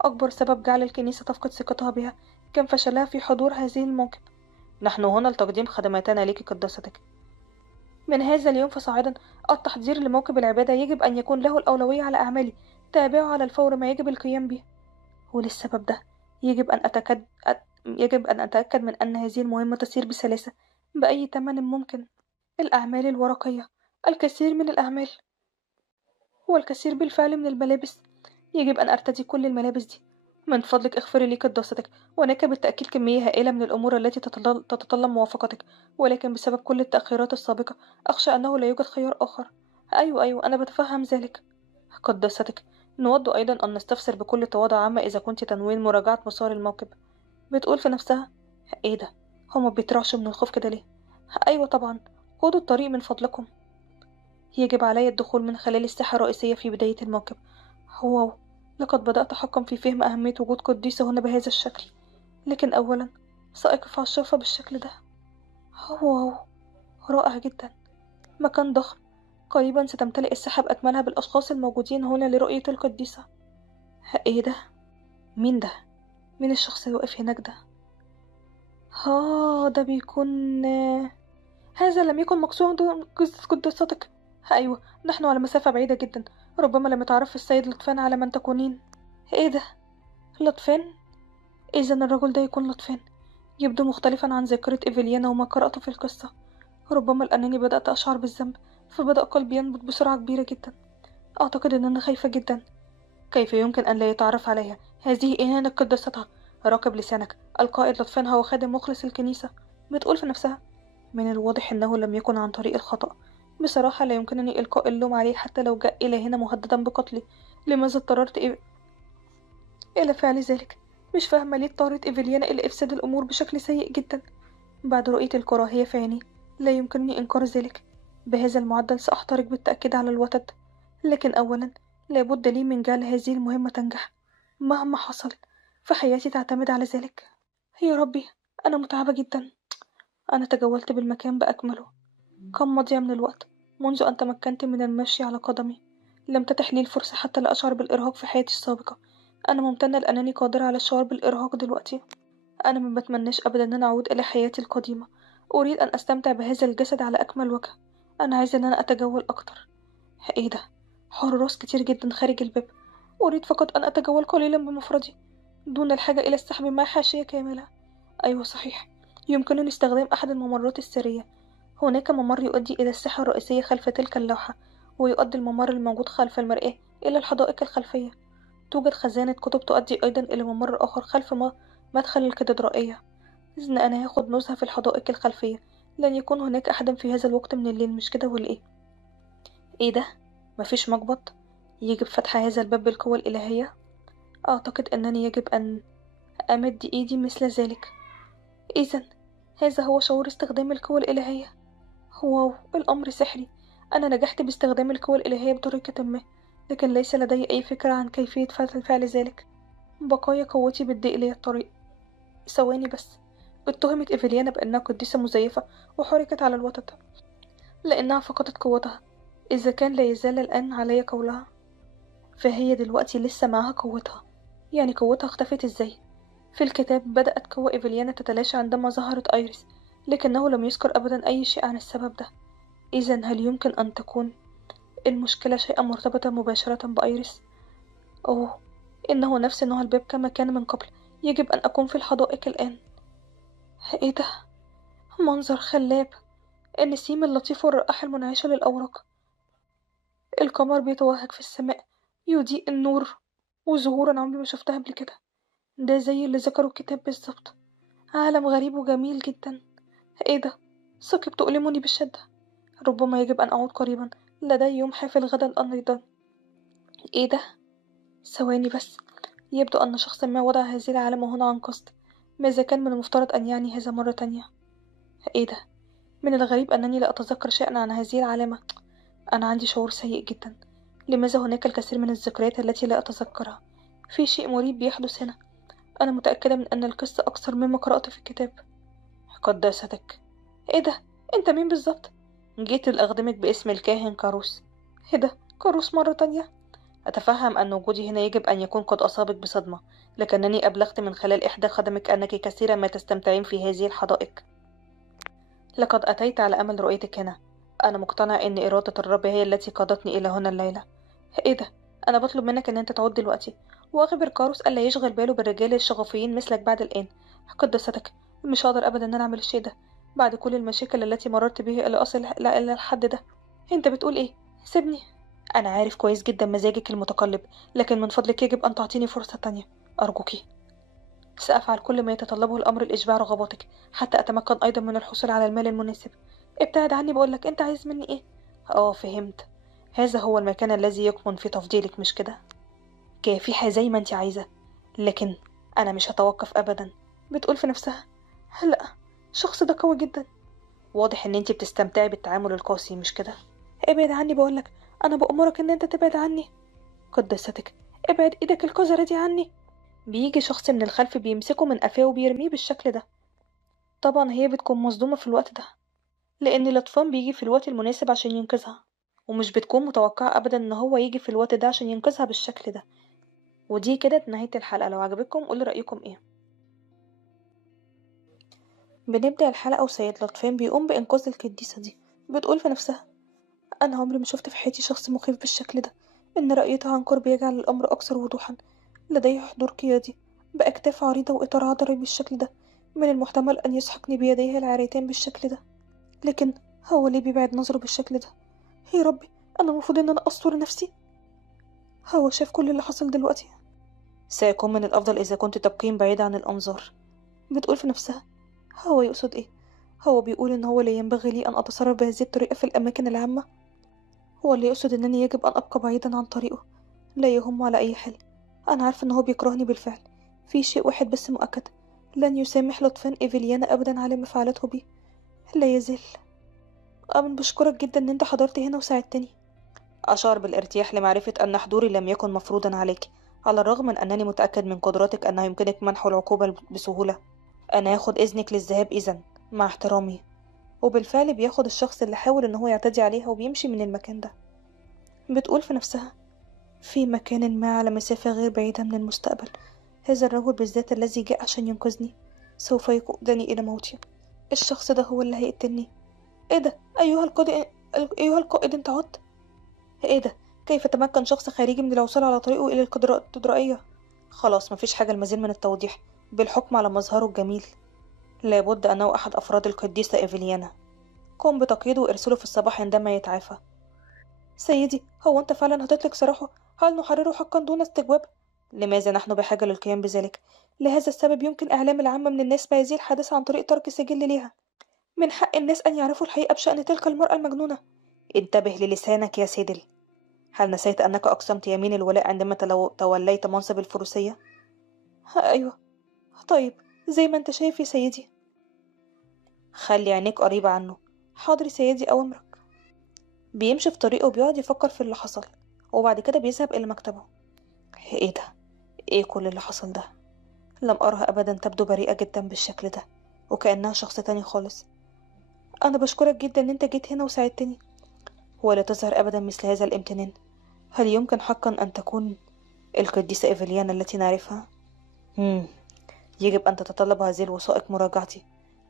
أكبر سبب جعل الكنيسة تفقد ثقتها بها كان فشلها في حضور هذه الموكب. نحن هنا لتقديم خدماتنا لك قداستك. من هذا اليوم فصاعدا، التحضير لموكب العبادة يجب أن يكون له الأولوية على أعمالي. تابعه على الفور ما يجب القيام به. وللسبب ده يجب أن أتأكد من أن هذه المهمة تسير بسلاسة بأي ثمن ممكن. الأعمال الورقية، الكثير من الأعمال، والكثير بالفعل من الملابس. يجب أن أرتدي كل الملابس دي. من فضلك اغفري لي قداستك. هناك بالتأكيد كمية هائلة من الأمور التي تتطلب موافقتك، ولكن بسبب كل التأخيرات السابقة أخشى أنه لا يوجد خيار آخر. أيوة، أنا بتفهم ذلك. قداستك، نود أيضا أن نستفسر بكل تواضع عما إذا كنت تنوين مراجعة مسار الموكب. بتقول في نفسها، إيه ده؟ هما بيترعشوا من الخوف كده ليه؟ أيوة طبعا، خدوا الطريق من فضلكم. يجب علي الدخول من خلال الساحة الرئيسية في بداية الموكب. واو، لقد بدأت حقا في فهم أهمية وجود قديسة هنا بهذا الشكل. لكن أولا سأقف على الشرفة بالشكل ده. واو، رائع جدا. مكان ضخم. قريبا ستمتلئ الساحة بأكملها بالأشخاص الموجودين هنا لرؤية القديسة. إيه ده؟ مين ده؟ مين الشخص اللي واقف هناك ده؟ ها ده بيكون هذا لم يكن مقصود قدستك. أيوة، نحن على مسافة بعيدة جدا. ربما لم يتعرف السيد لطفان على من تكونين. ايه ده؟ لطفان؟ إذا الرجل ده يكون لطفان. يبدو مختلفا عن ذاكرة إيفيليانا وما قرأته في القصة. ربما لأنني بدأت أشعر بالذنب، فبدأ قلبي ينبض بسرعة كبيرة جدا. أعتقد أن أنا خايفة جدا. كيف يمكن أن لا يتعرف عليها؟ هذه إهانة قداستها. راقب لسانك، القائد لطفان هو خادم مخلص الكنيسة. بتقول في نفسها. من الواضح أنه لم يكن عن طريق الخطأ. بصراحة لا يمكنني إلقاء اللوم عليه حتى لو جاء إلى هنا مهددا بقتلي. لماذا اضطررت إلى فعل ذلك؟ مش فاهمة ليه اضطرت إيفيليانا إلى إفساد الأمور بشكل سيء جدا. بعد رؤية الكراهية في عيني، لا يمكنني إنكار ذلك. بهذا المعدل سأحترق بالتأكيد على الوتد. لكن أولا، لابد لي من جعل هذه المهمة تنجح مهما حصل. فحياتي تعتمد على ذلك. يا ربي، أنا متعبة جدا. أنا تجولت بالمكان بأكمله. كم مضي من الوقت منذ أن تمكنت من المشي على قدمي. لم تتح لي الفرصة حتى لا أشعر بالإرهاق في حياتي السابقة. أنا ممتنة لأنني قادرة على الشعور بالإرهاق دلوقتي. أنا ما بتمناش أبدا أن أنا أعود إلى حياتي القديمة. أريد أن أستمتع بهذا الجسد على أكمل وجه. أنا عايزة أن أنا أتجول أكتر. إيه ده؟ حراس كتير جدا خارج الباب. أريد فقط أن أتجول قليلا بمفردي، دون الحاجة إلى السحب مع حاشية كاملة. أيوة صحيح، يمكنني استخدام أحد الممرات السرية. هناك ممر يؤدي إلى الساحة الرئيسية خلف تلك اللوحة، ويؤدي الممر الموجود خلف المرآة إلى الحدائق الخلفية. توجد خزانة كتب تؤدي أيضا إلى ممر آخر خلف مدخل الكاتدرائية. إذن أنا هاخد نزهة في الحدائق الخلفية. لن يكون هناك أحد في هذا الوقت من الليل، مش كده ولا إيه؟ إيه ده؟ مفيش مقبض؟ يجب فتح هذا الباب بالقوة الإلهية؟ أعتقد أنني يجب أن أمد إيدي مثل ذلك. إذن هذا هو شعور استخدام القوة الإلهية. واو، الأمر سحري. أنا نجحت باستخدام القوة الإلهية بطريقة ما، لكن ليس لدي أي فكرة عن كيفية فعل ذلك. بقايا قوتي بتضيق لي الطريق. ثواني بس. اتهمت إيفيليانا بأنها قديسة مزيفة وحرقت على الوتد لأنها فقدت قوتها. إذا كان لا يزال الآن علي قولها، فهي دلوقتي لسه معاها قوتها. يعني قوتها اختفت إزاي؟ في الكتاب بدأت قوة إيفيليانا تتلاشى عندما ظهرت أيريس، لكنه لم يذكر أبدا أي شيء عن السبب ده. إذن هل يمكن أن تكون المشكلة شيئا مرتبطا مباشرة بأيريس؟ أوه، إنه نفس نوع الباب كما كان من قبل. يجب أن أكون في الحدائق الآن. إيه ده؟ منظر خلاب. النسيم اللطيف والرائحة المنعشة للأوراق. القمر بيتوهج في السماء، يضيء النور، وزهورا عمري ما شفتها قبل كده. ده زي اللي ذكره الكتاب بالظبط. عالم غريب وجميل جدا. ايه ده؟ ثقب تؤلمني بالشدة. ربما يجب أن أعود قريبا. لدي يوم حافل غدا أيضا. ايه ده؟ ثواني بس. يبدو أن شخص ما وضع هذه العلامة هنا عن قصد. ماذا كان من المفترض أن يعني هذا مرة تانية؟ ايه ده؟ من الغريب أنني لا أتذكر شيئا عن هذه العلامة. أنا عندي شعور سيء جدا. لماذا هناك الكثير من الذكريات التي لا أتذكرها؟ في شيء مريب بيحدث هنا. أنا متأكدة من أن القصة أكثر مما قرأت في الكتاب. قداستك. إيه ده؟ أنت مين بالظبط؟ جيت لأخدمك باسم الكاهن كاروس. إيه ده؟ كاروس مرة تانية؟ أتفهم أن وجودي هنا يجب أن يكون قد أصابك بصدمة، لكنني أبلغت من خلال إحدى خدمك أنك كثيرا ما تستمتعين في هذه الحدائق. لقد أتيت على أمل رؤيتك هنا. أنا مقتنع أن إرادة الرب هي التي قادتني إلى هنا الليلة. إيه ده؟ أنا بطلب منك أن أنت تعود دلوقتي، وأخبر كاروس ألا يشغل باله بالرجال الشغوفيين مثلك بعد الآن. قدستك، مش هقدر أبدا أن أنا أعمل الشيء ده بعد كل المشاكل التي مررت به إلى أصل إلى الحد ده. أنت بتقول إيه؟ سيبني. أنا عارف كويس جدا مزاجك المتقلب، لكن من فضلك يجب أن تعطيني فرصة تانية. أرجوكي. سأفعل كل ما يتطلبه الأمر لإشباع رغباتك، حتى أتمكن أيضا من الحصول على المال المناسب. ابتعد عني بقولك. أنت عايز مني إيه؟ فهمت. هذا هو المكان الذي يكمن في تفضيلك، مش كده؟ كافحة زي ما أنت عايزة، لكن أنا مش هتوقف أبدا. بتقول في نفسها. لا، الشخص ده قوي جدا. واضح إن أنت بتستمتعي بالتعامل القاسي، مش كده؟ ابعد عني بقولك. أنا بأمرك إن أنت تبعد عني. قدستك، ابعد إيدك القذرة دي عني. بيجي شخص من الخلف بيمسكه من قفاه وبيرميه بالشكل ده. طبعا هي بتكون مصدومة في الوقت ده، لأن الأطفال بيجي في الوقت المناسب عشان ينقذها، ومش بتكون متوقعة أبدا إن هو يجي في الوقت ده عشان ينقذها بالشكل ده. ودي كده نهاية الحلقة. لو عجبتكم قولوا رأيكم إيه. بنبدأ الحلقة وسيد لطفان بيقوم بإنقاذ القديسة دي. بتقول في نفسها: أنا عمري ما شفت في حياتي شخص مخيف بالشكل ده. إن رؤيته عن قرب يجعل الأمر أكثر وضوحا. لديه حضور قيادي، بأكتاف عريضة وإطار عضلي بالشكل ده. من المحتمل أن يسحقني بيديه العاريتين بالشكل ده. لكن هو ليه بيبعد نظره بالشكل ده؟ يا ربي، أنا المفروض إن أنا أستر نفسي. هو شاف كل اللي حصل دلوقتي. سيكون من الأفضل إذا كنت تبقين بعيدة عن الأنظار. بتقول في نفسها: هو يقصد إيه؟ هو بيقول إن هو لا ينبغي لي أن أتصرف بهذه الطريقة في الأماكن العامة. هو اللي يقصد إنني يجب أن أبقى بعيدا عن طريقه. لا يهم على أي حال. أنا عارفة إن هو بيكرهني بالفعل. في شيء واحد بس مؤكد: لن يسامح لطفان إيفيليانا أبدا على ما فعلته بي. لا يزال. أنا بشكرك جدا إن أنت حضرت هنا وساعدتني. أشعر بالارتياح لمعرفة أن حضوري لم يكن مفروضا عليك، على الرغم من أنني متأكد من قدرتك أنه يمكنك منح العقوبة بسهولة. أنا هاخد إذنك للذهاب إذن، مع احترامي. وبالفعل بياخد الشخص اللي حاول إن هو يعتدي عليها وبيمشي من المكان ده. بتقول في نفسها: في مكان ما على مسافة غير بعيدة من المستقبل، هذا الرجل بالذات الذي جاء عشان ينقذني سوف يقودني إلى موتي. الشخص ده هو اللي هيقتلني. إيه ده؟ أيها القائد أنت عدت؟ إيه ده؟ كيف تمكن شخص خارجي من العثور على طريقه إلى الكاتدرائية؟ خلاص، مفيش حاجة المزيد من التوضيح بالحكم على مظهره الجميل. لابد أنه أحد أفراد القديسة إيفيليانا. قم بتقييده وإرسله في الصباح عندما يتعافى. سيدي، هو أنت فعلا هتطلق سراحه؟ هل نحرره حقا دون استجواب؟ لماذا نحن بحاجة للقيام بذلك؟ لهذا السبب يمكن إعلام العامة من الناس بهذه الحادثة عن طريق ترك سجل ليها. من حق الناس أن يعرفوا الحقيقة بشأن تلك المرأة المجنونة. انتبه للسانك يا سيدل. هل نسيت أنك أقسمت يمين الولاء عندما توليت منصب الفروسية؟ أيوة. طيب، زي ما أنت شايف يا سيدي. خلي عينيك قريبة عنه. حاضر سيدي، أوامرك. بيمشي في طريقه وبيقعد يفكر في اللي حصل، وبعد كده بيذهب إلى مكتبه. إيه ده؟ إيه كل اللي حصل ده؟ لم أرها أبدا تبدو بريئة جدا بالشكل ده، وكأنها شخص تاني خالص. أنا بشكرك جدا إن أنت جيت هنا وساعدتني. ولا تظهر أبدا مثل هذا الامتنان. هل يمكن حقا أن تكون القديسة إيفليانا التي نعرفها؟ يجب أن تتطلب هذه الوثائق مراجعتي.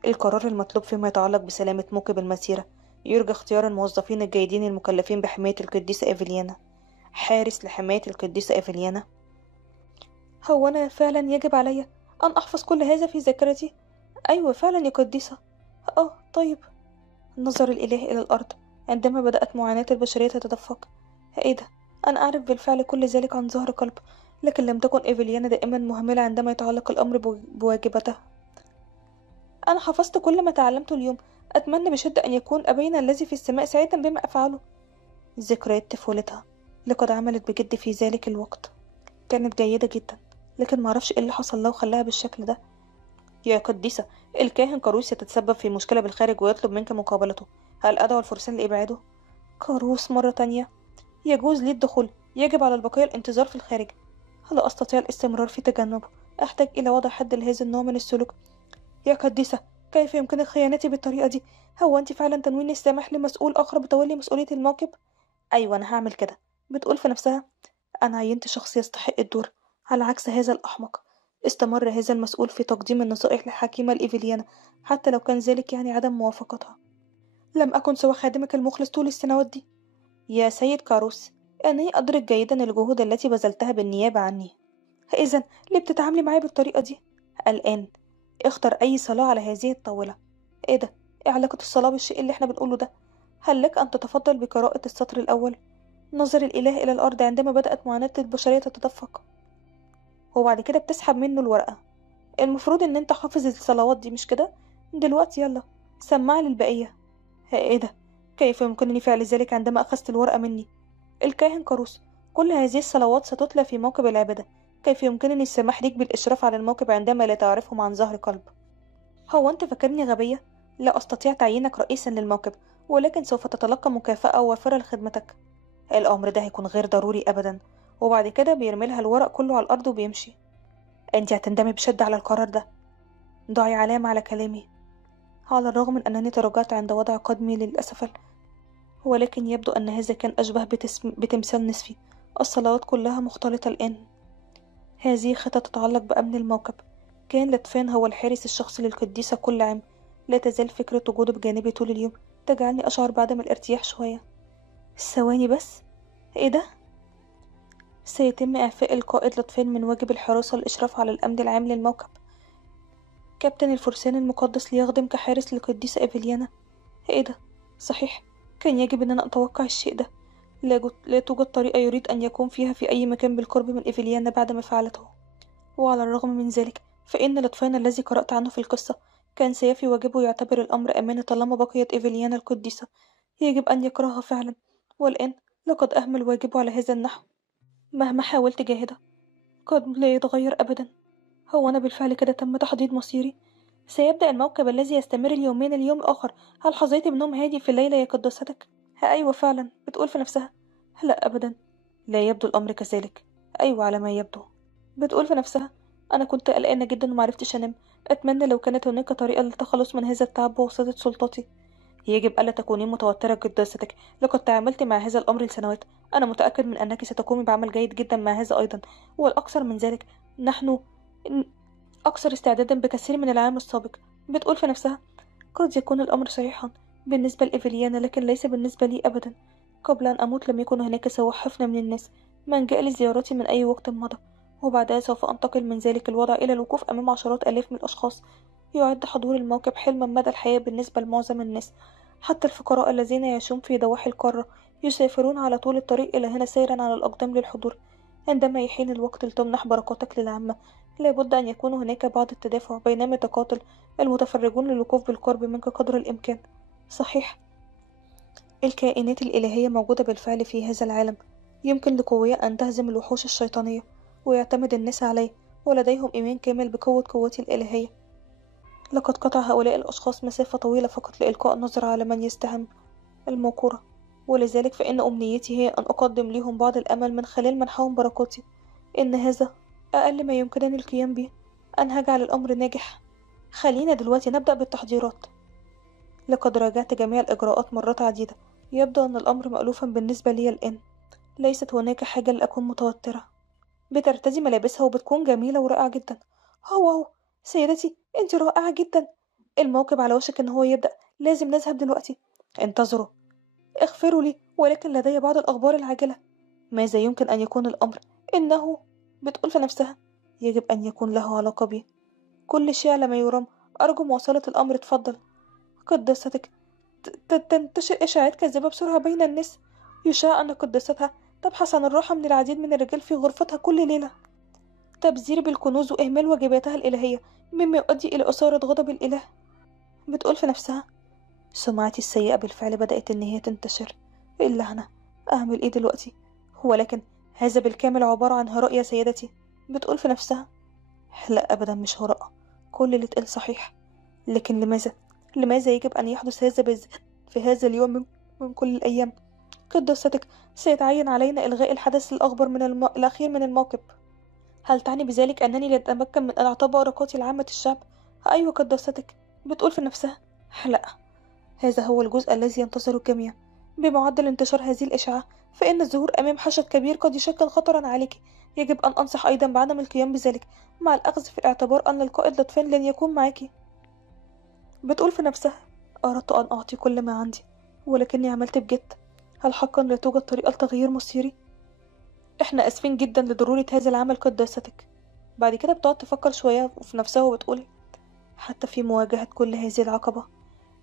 القرار المطلوب فيما يتعلق بسلامة موكب المسيرة يرجى اختيار الموظفين الجيدين المكلفين بحماية القديسة إيفليانا. حارس لحماية القديسة إيفليانا. هو أنا فعلا يجب علي أن أحفظ كل هذا في ذاكرتي؟ أيوة فعلا يا قديسة. طيب. نظر الإله إلى الأرض عندما بدأت معاناة البشرية تتدفق. إيه ده؟ أنا أعرف بالفعل كل ذلك عن ظهر قلب، لكن لم تكن إيفليانا دائما مهملة عندما يتعلق الأمر بواجباتها. أنا حفظت كل ما تعلمته اليوم. أتمنى بشدة أن يكون أبينا الذي في السماء سعيدا بما أفعله. ذكريات طفولتها لقد عملت بجد في ذلك الوقت. كانت جيدة جدا، لكن معرفش إيه اللي حصل له وخلاها بالشكل ده. يا قديسة، الكاهن كاروس يتسبب في مشكلة بالخارج ويطلب منك مقابلته. هل أدعو الفرسان لإبعاده؟ كاروس مرة تانية. يجوز لي الدخول، يجب على البقية الانتظار في الخارج. لا أستطيع الاستمرار في تجنبه. أحتاج إلى وضع حد لهذا النوع من السلوك. يا قديسة، كيف يمكنك خيانتي بالطريقة دي؟ هو أنت فعلا تنوين السماح لمسؤول آخر بتولي مسؤولية الموكب؟ أيوة، أنا هعمل كده. بتقول في نفسها: أنا عينت شخص يستحق الدور. على عكس هذا الأحمق، استمر هذا المسؤول في تقديم النصائح للحكيمة الإيفيليانا، حتى لو كان ذلك يعني عدم موافقتها. لم أكن سوى خادمك المخلص طول السنوات دي. يا سيد كاروس، أني أدرك جيدا الجهود التي بذلتها بالنيابة عني. إذن ليه بتتعاملي معي بالطريقة دي؟ الآن اختر أي صلاة على هذه الطاولة. إيه ده؟ إيه علاقة الصلاة بالشيء اللي إحنا بنقوله ده؟ هل لك أن تتفضل بقراءة السطر الأول؟ نظر الإله إلى الأرض عندما بدأت معاناة البشرية تتدفق. وبعد كده بتسحب منه الورقة. المفروض إن أنت حافظ الصلوات دي، مش كده؟ دلوقتي يلا سمع للبقية. إيه ده؟ كيف يمكنني فعل ذلك عندما أخذت الورقة مني؟ الكاهن كاروس، كل هذه الصلوات ستتلى في موكب العبادة. كيف يمكنني السماح ليك بالإشراف على الموكب عندما لا تعرفهم عن ظهر قلب؟ هو أنت فاكرني غبية؟ لا أستطيع تعيينك رئيسا للموكب، ولكن سوف تتلقى مكافأة وافرة لخدمتك. الأمر ده هيكون غير ضروري أبدا. وبعد كده بيرميلها الورق كله على الأرض وبيمشي. أنت هتندمي بشدة على القرار ده. ضعي علامة على كلامي. على الرغم من أنني تراجعت عند وضع قدمي للأسف، ولكن يبدو أن هذا كان أشبه بتمثال نصفي. الصلوات كلها مختلطة الآن. هذه خطة تتعلق بأمن الموكب. كان لطفان هو الحارس الشخصي للقديسة كل عام، لا تزال فكرة وجوده بجانبي طول اليوم تجعلني أشعر بعدم الارتياح شوية. ثواني بس، إيه ده؟ سيتم إعفاء القائد لطفين من واجب الحراسة والإشراف على الأمن العام للموكب. كابتن الفرسان المقدس ليخدم كحارس للقديسة إيفيليانا. إيه ده؟ صحيح، كان يجب أن أنا أتوقع الشيء ده. لا توجد طريقة يريد أن يكون فيها في أي مكان بالقرب من إيفيليانا بعد ما فعلته. وعلى الرغم من ذلك فإن لطفان الذي قرأت عنه في القصة كان سيفي واجبه يعتبر الأمر أمانة طالما بقيت إيفيليانا القديسة. يجب أن يكرهها فعلا، والآن لقد أهمل واجبه على هذا النحو. مهما حاولت جاهدة قد لا يتغير أبدا. هو أنا بالفعل كده تم تحديد مصيري؟ سيبدأ الموكب الذي يستمر اليومين اليوم الآخر. هل حظيت بنوم هادي في الليلة يا قداستك؟ أيوة فعلا، بتقول في نفسها. لا أبدا، لا يبدو الأمر كذلك. أيوة على ما يبدو، بتقول في نفسها. أنا كنت قلقانة جدا ومعرفتش أنام. أتمنى لو كانت هناك طريقة للتخلص من هذا التعب بواسطة سلطتي. يجب ألا تكوني متوترة قداستك، لقد تعاملت مع هذا الأمر لسنوات. أنا متأكد من أنك ستقومي بعمل جيد جدا مع هذا أيضا، والأكثر من ذلك نحن أكثر استعدادا بكثير من العام السابق. بتقول في نفسها. قد يكون الأمر صحيحا بالنسبة لإيفيليانا، لكن ليس بالنسبة لي أبدا. قبل أن أموت لم يكن هناك سوى حفنة من الناس من جاء لزيارتي من أي وقت مضى، وبعدها سوف أنتقل من ذلك الوضع إلى الوقوف أمام عشرات آلاف من الأشخاص. يعد حضور الموكب حلما مدى الحياة بالنسبة لمعظم الناس، حتى الفقراء الذين يعيشون في ضواحي القارة يسافرون على طول الطريق إلى هنا سيرا على الأقدام للحضور. عندما يحين الوقت لتمنح بركاتك للعامة، لابد أن يكون هناك بعض التدافع بينما يتقاتل المتفرجون للوقوف بالقرب منك قدر الإمكان. صحيح، الكائنات الإلهية موجودة بالفعل في هذا العالم. يمكن لقوية أن تهزم الوحوش الشيطانية ويعتمد الناس عليه، ولديهم إيمان كامل بقوة قوتي الإلهية. لقد قطع هؤلاء الأشخاص مسافة طويلة فقط لإلقاء نظرة على من يستهم الموقورة، ولذلك فإن أمنيتي هي أن أقدم لهم بعض الأمل من خلال منحهم بركاتي. إن هذا أقل ما يمكنني القيام به، أن هجعل الأمر ناجح. خلينا دلوقتي نبدأ بالتحضيرات. لقد راجعت جميع الإجراءات مرات عديدة. يبدو أن الأمر مألوفا بالنسبة لي الآن. ليست هناك حاجة لأكون متوترة. بترتدي ملابسها وبتكون جميلة ورائعة جدا. واو سيدتي، انت رائعة جدا. الموكب على وشك ان هو يبدأ، لازم نذهب دلوقتي. انتظروا، اغفروا لي، ولكن لدي بعض الأخبار العاجلة. ماذا يمكن أن يكون الأمر؟ إنه، بتقول في نفسها، يجب أن يكون له علاقة بي. كل شيء على ما يرام. أرجو مواصلة الأمر، تفضل. قداستك، تنتشر إشاعات كاذبة بسرعة بين الناس. يشاع أن قداستها تبحث عن الراحة من العديد من الرجال في غرفتها كل ليلة. تبذير بالكنوز وإهمال واجباتها الإلهية مما يؤدي إلى إثارة غضب الإله. بتقول في نفسها. سمعتي السيئة بالفعل بدأت إن هي تنتشر. اللعنة، أعمل إيه دلوقتي؟ ولكن هذا بالكامل عبارة عن هراء يا سيدتي. بتقول في نفسها. لا أبدا، مش هراء. كل اللي اتقال صحيح، لكن لماذا يجب أن يحدث هذا بالذات في هذا اليوم من كل الأيام؟ قداستك، سيتعين علينا إلغاء الحدث الأكبر الأخير من الموكب. هل تعني بذلك أنني لا أتمكن من إعطاء بركاتي لعامة الشعب؟ أيوة قداستك. بتقول في نفسها. لا، هذا هو الجزء الذي ينتظره الجميع. بمعدل انتشار هذه الإشاعة فإن الظهور أمام حشد كبير قد يشكل خطرا عليك. يجب أن أنصح أيضا بعدم القيام بذلك، مع الأخذ في الاعتبار أن القائد لطفين لن يكون معك. بتقول في نفسها. أردت أن أعطي كل ما عندي، ولكني عملت بجد. هل حقا لا توجد طريقة لتغيير مصيري؟ إحنا آسفين جدا لضرورة هذا العمل قداستك. بعد كده بتقعد تفكر شوية في نفسها وبتقول. حتى في مواجهة كل هذه العقبة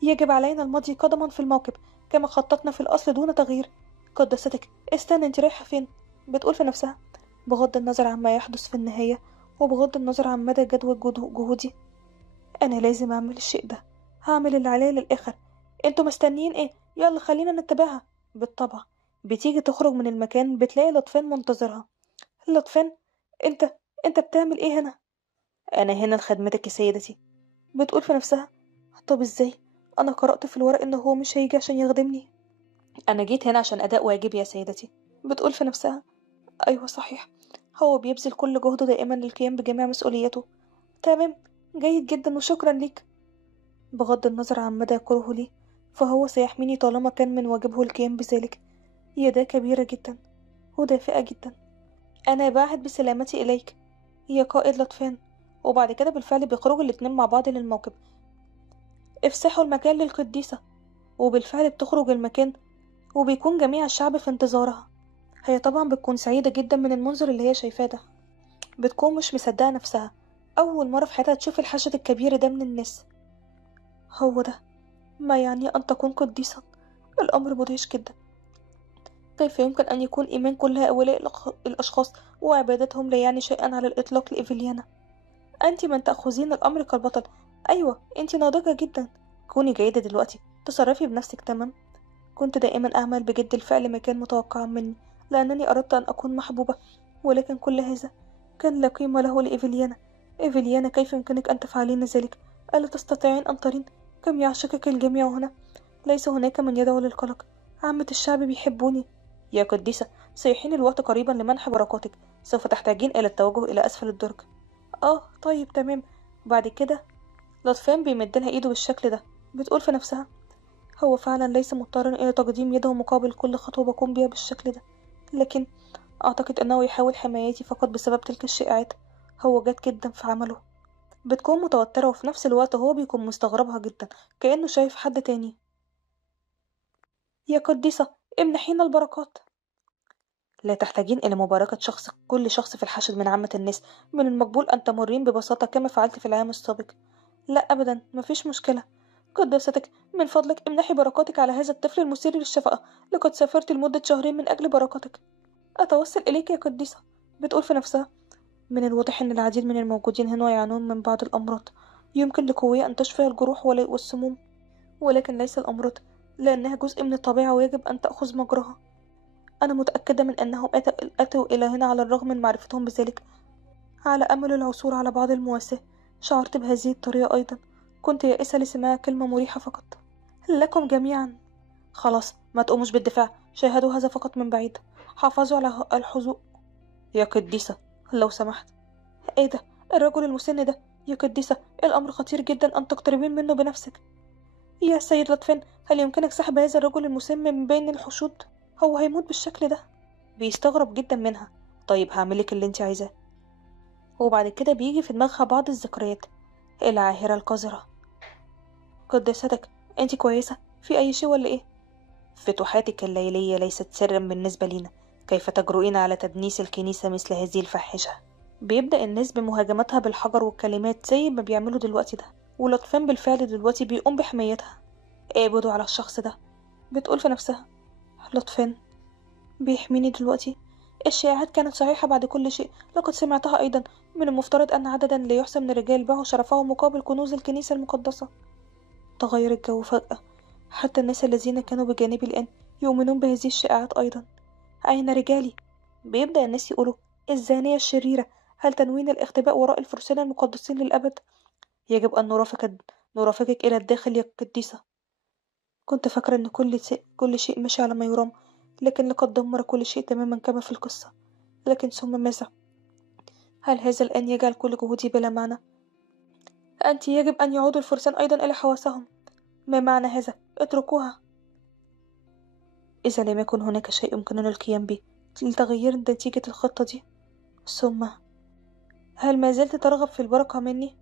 يجب علينا المضي قدما في الموكب كما خططنا في الأصل دون تغيير. قداستك، استنى، انت رايحة فين؟ بتقول في نفسها. بغض النظر عما يحدث في النهاية، وبغض النظر عن مدى جدوى جهودي، أنا لازم أعمل الشيء ده. هعمل اللي عليا للآخر. انتوا مستنيين ايه؟ يلا خلينا نتبعها. بالطبع بتيجي تخرج من المكان بتلاقي لطفان منتظرها. لطفان، انت انت بتعمل ايه هنا؟ انا هنا لخدمتك يا سيدتي. بتقول في نفسها. طب ازاي؟ انا قرأت في الورق انه هو مش هيجي عشان يخدمني. انا جيت هنا عشان اداء واجبي يا سيدتي. بتقول في نفسها. ايوه صحيح، هو بيبذل كل جهده دائما للقيام بجميع مسؤولياته. تمام، جيد جدا وشكرا ليك. بغض النظر عن مدى كرهه لي، فهو سيحميني طالما كان من واجبه القيام بذلك. يداه كبيرة جدا ودافئة جدا. أنا باعت بسلامتي إليك يا قائد لطفان. وبعد كده بالفعل بيخرجوا الاتنين مع بعض للموكب. افسحوا المكان للقديسة. وبالفعل بتخرج المكان، وبيكون جميع الشعب في انتظارها. هي طبعا بتكون سعيدة جدا من المنظر اللي هي شايفاه ده. بتكون مش مصدقة نفسها، أول مرة في حياتها تشوف الحشد الكبير ده من الناس. هو ده ما يعني أن تكون قديسا؟ الأمر مدهش جدا. كيف يمكن أن يكون إيمان كل هؤلاء الأشخاص وعبادتهم لا يعني شيئا على الإطلاق لإيفيليانا؟ أنت من تأخذين الأمر كالبطل. أيوة، أنت ناضجة جدا. كوني جيدة دلوقتي، تصرفي بنفسك. تمام. كنت دائما أعمل بجد الفعل ما كان متوقعا مني، لأنني أردت أن أكون محبوبة، ولكن كل هذا كان لا قيمة له لإيفيليانا. إيفيليانا، كيف يمكنك أن تفعلين ذلك؟ ألا تستطيعين أن ترين كم يعشقك الجميع هنا؟ ليس هناك من يدعو للقلق. عامة الشعب بيحبوني. يا قديسة، سيحين الوقت قريبا لمنح بركاتك. سوف تحتاجين إلى التوجه إلى أسفل الدرج. طيب تمام. وبعد كده لطفان بيمدلها إيده بالشكل ده. بتقول في نفسها: هو فعلا ليس مضطرا إلى تقديم يده مقابل كل خطوة بقوم بها بالشكل ده، لكن أعتقد أنه يحاول حمايتي فقط بسبب تلك الشائعات. هو جاد جدا في عمله. بتكون متوترة، وفي نفس الوقت هو بيكون مستغربها جدا، كأنه شايف حد تاني. يا قديسة، امنحينا البركات. لا تحتاجين إلى مباركة كل شخص في الحشد من عامة الناس. من المقبول أن تمرين ببساطة كما فعلت في العام السابق. لا أبدا، مفيش مشكلة. قداستك، من فضلك امنحي بركاتك على هذا الطفل المثير للشفقة. لقد سافرت لمدة شهرين من أجل بركاتك. أتوسل إليك يا قديسة. بتقول في نفسها: من الواضح أن العديد من الموجودين هنا يعانون من بعض الأمراض. يمكن لقوية أن تشفي الجروح والسموم، ولكن ليس الأمراض، لأنها جزء من الطبيعة ويجب أن تأخذ مجراها. أنا متأكدة من أنهم أتوا إلى هنا على الرغم من معرفتهم بذلك، على أمل العثور على بعض المواساة. شعرت بهذه الطريقة أيضا. كنت يائسة لسماع كلمة مريحة فقط. لكم جميعا. خلاص، ما تقوموش بالدفاع. شاهدوا هذا فقط من بعيد. حافظوا على الحذو. يا قديسة، لو سمحت. ايه ده؟ الرجل المسن ده. يا قديسة، الأمر خطير جدا أن تقتربين منه بنفسك. يا سيد لطفين، هل يمكنك سحب هذا الرجل المسن من بين الحشود؟ هو هيموت بالشكل ده. بيستغرب جدا منها. طيب، هعملك اللي انت عايزاه. وبعد كده بيجي في دماغها بعض الذكريات العاهرة القذرة. قداستك، انت كويسة؟ في أي شيء ولا ايه؟ فتوحاتك الليلية ليست سرا بالنسبة لنا. كيف تجرؤين على تدنيس الكنيسة مثل هذه الفاحشة؟ بيبدأ الناس بمهاجمتها بالحجر والكلمات زي ما بيعملوا دلوقتي ده، ولطفان بالفعل دلوقتي بيقوم بحمايتها. اقبضوا على الشخص ده. بتقول في نفسها: لطفان بيحميني دلوقتي. الشائعات كانت صحيحة بعد كل شيء. لقد سمعتها أيضا. من المفترض أن عددا لا يحصى من الرجال باعوا شرفهم مقابل كنوز الكنيسة المقدسة. تغير الجو فجأة. حتى الناس الذين كانوا بجانبي الآن يؤمنون بهذه الشائعات أيضا. أين رجالي؟ بيبدأ الناس يقولوا: الزانية الشريرة، هل تنوين الاختباء وراء الفرسان المقدسين للأبد؟ يجب أن نرافقك إلى الداخل يا قديسة. كنت فاكرة إن كل شيء ماشي على ما يرام، لكن لقد دمر كل شيء تماما كما في القصة. لكن ثم ماذا؟ هل هذا الآن يجعل كل جهودي بلا معنى؟ أنت يجب أن يعود الفرسان أيضا إلى حواسهم. ما معنى هذا؟ اتركوها. إذا لم يكن هناك شيء يمكننا القيام به لتغيير نتيجة الخطة دي. ثم، هل ما زلت ترغب في البركة مني؟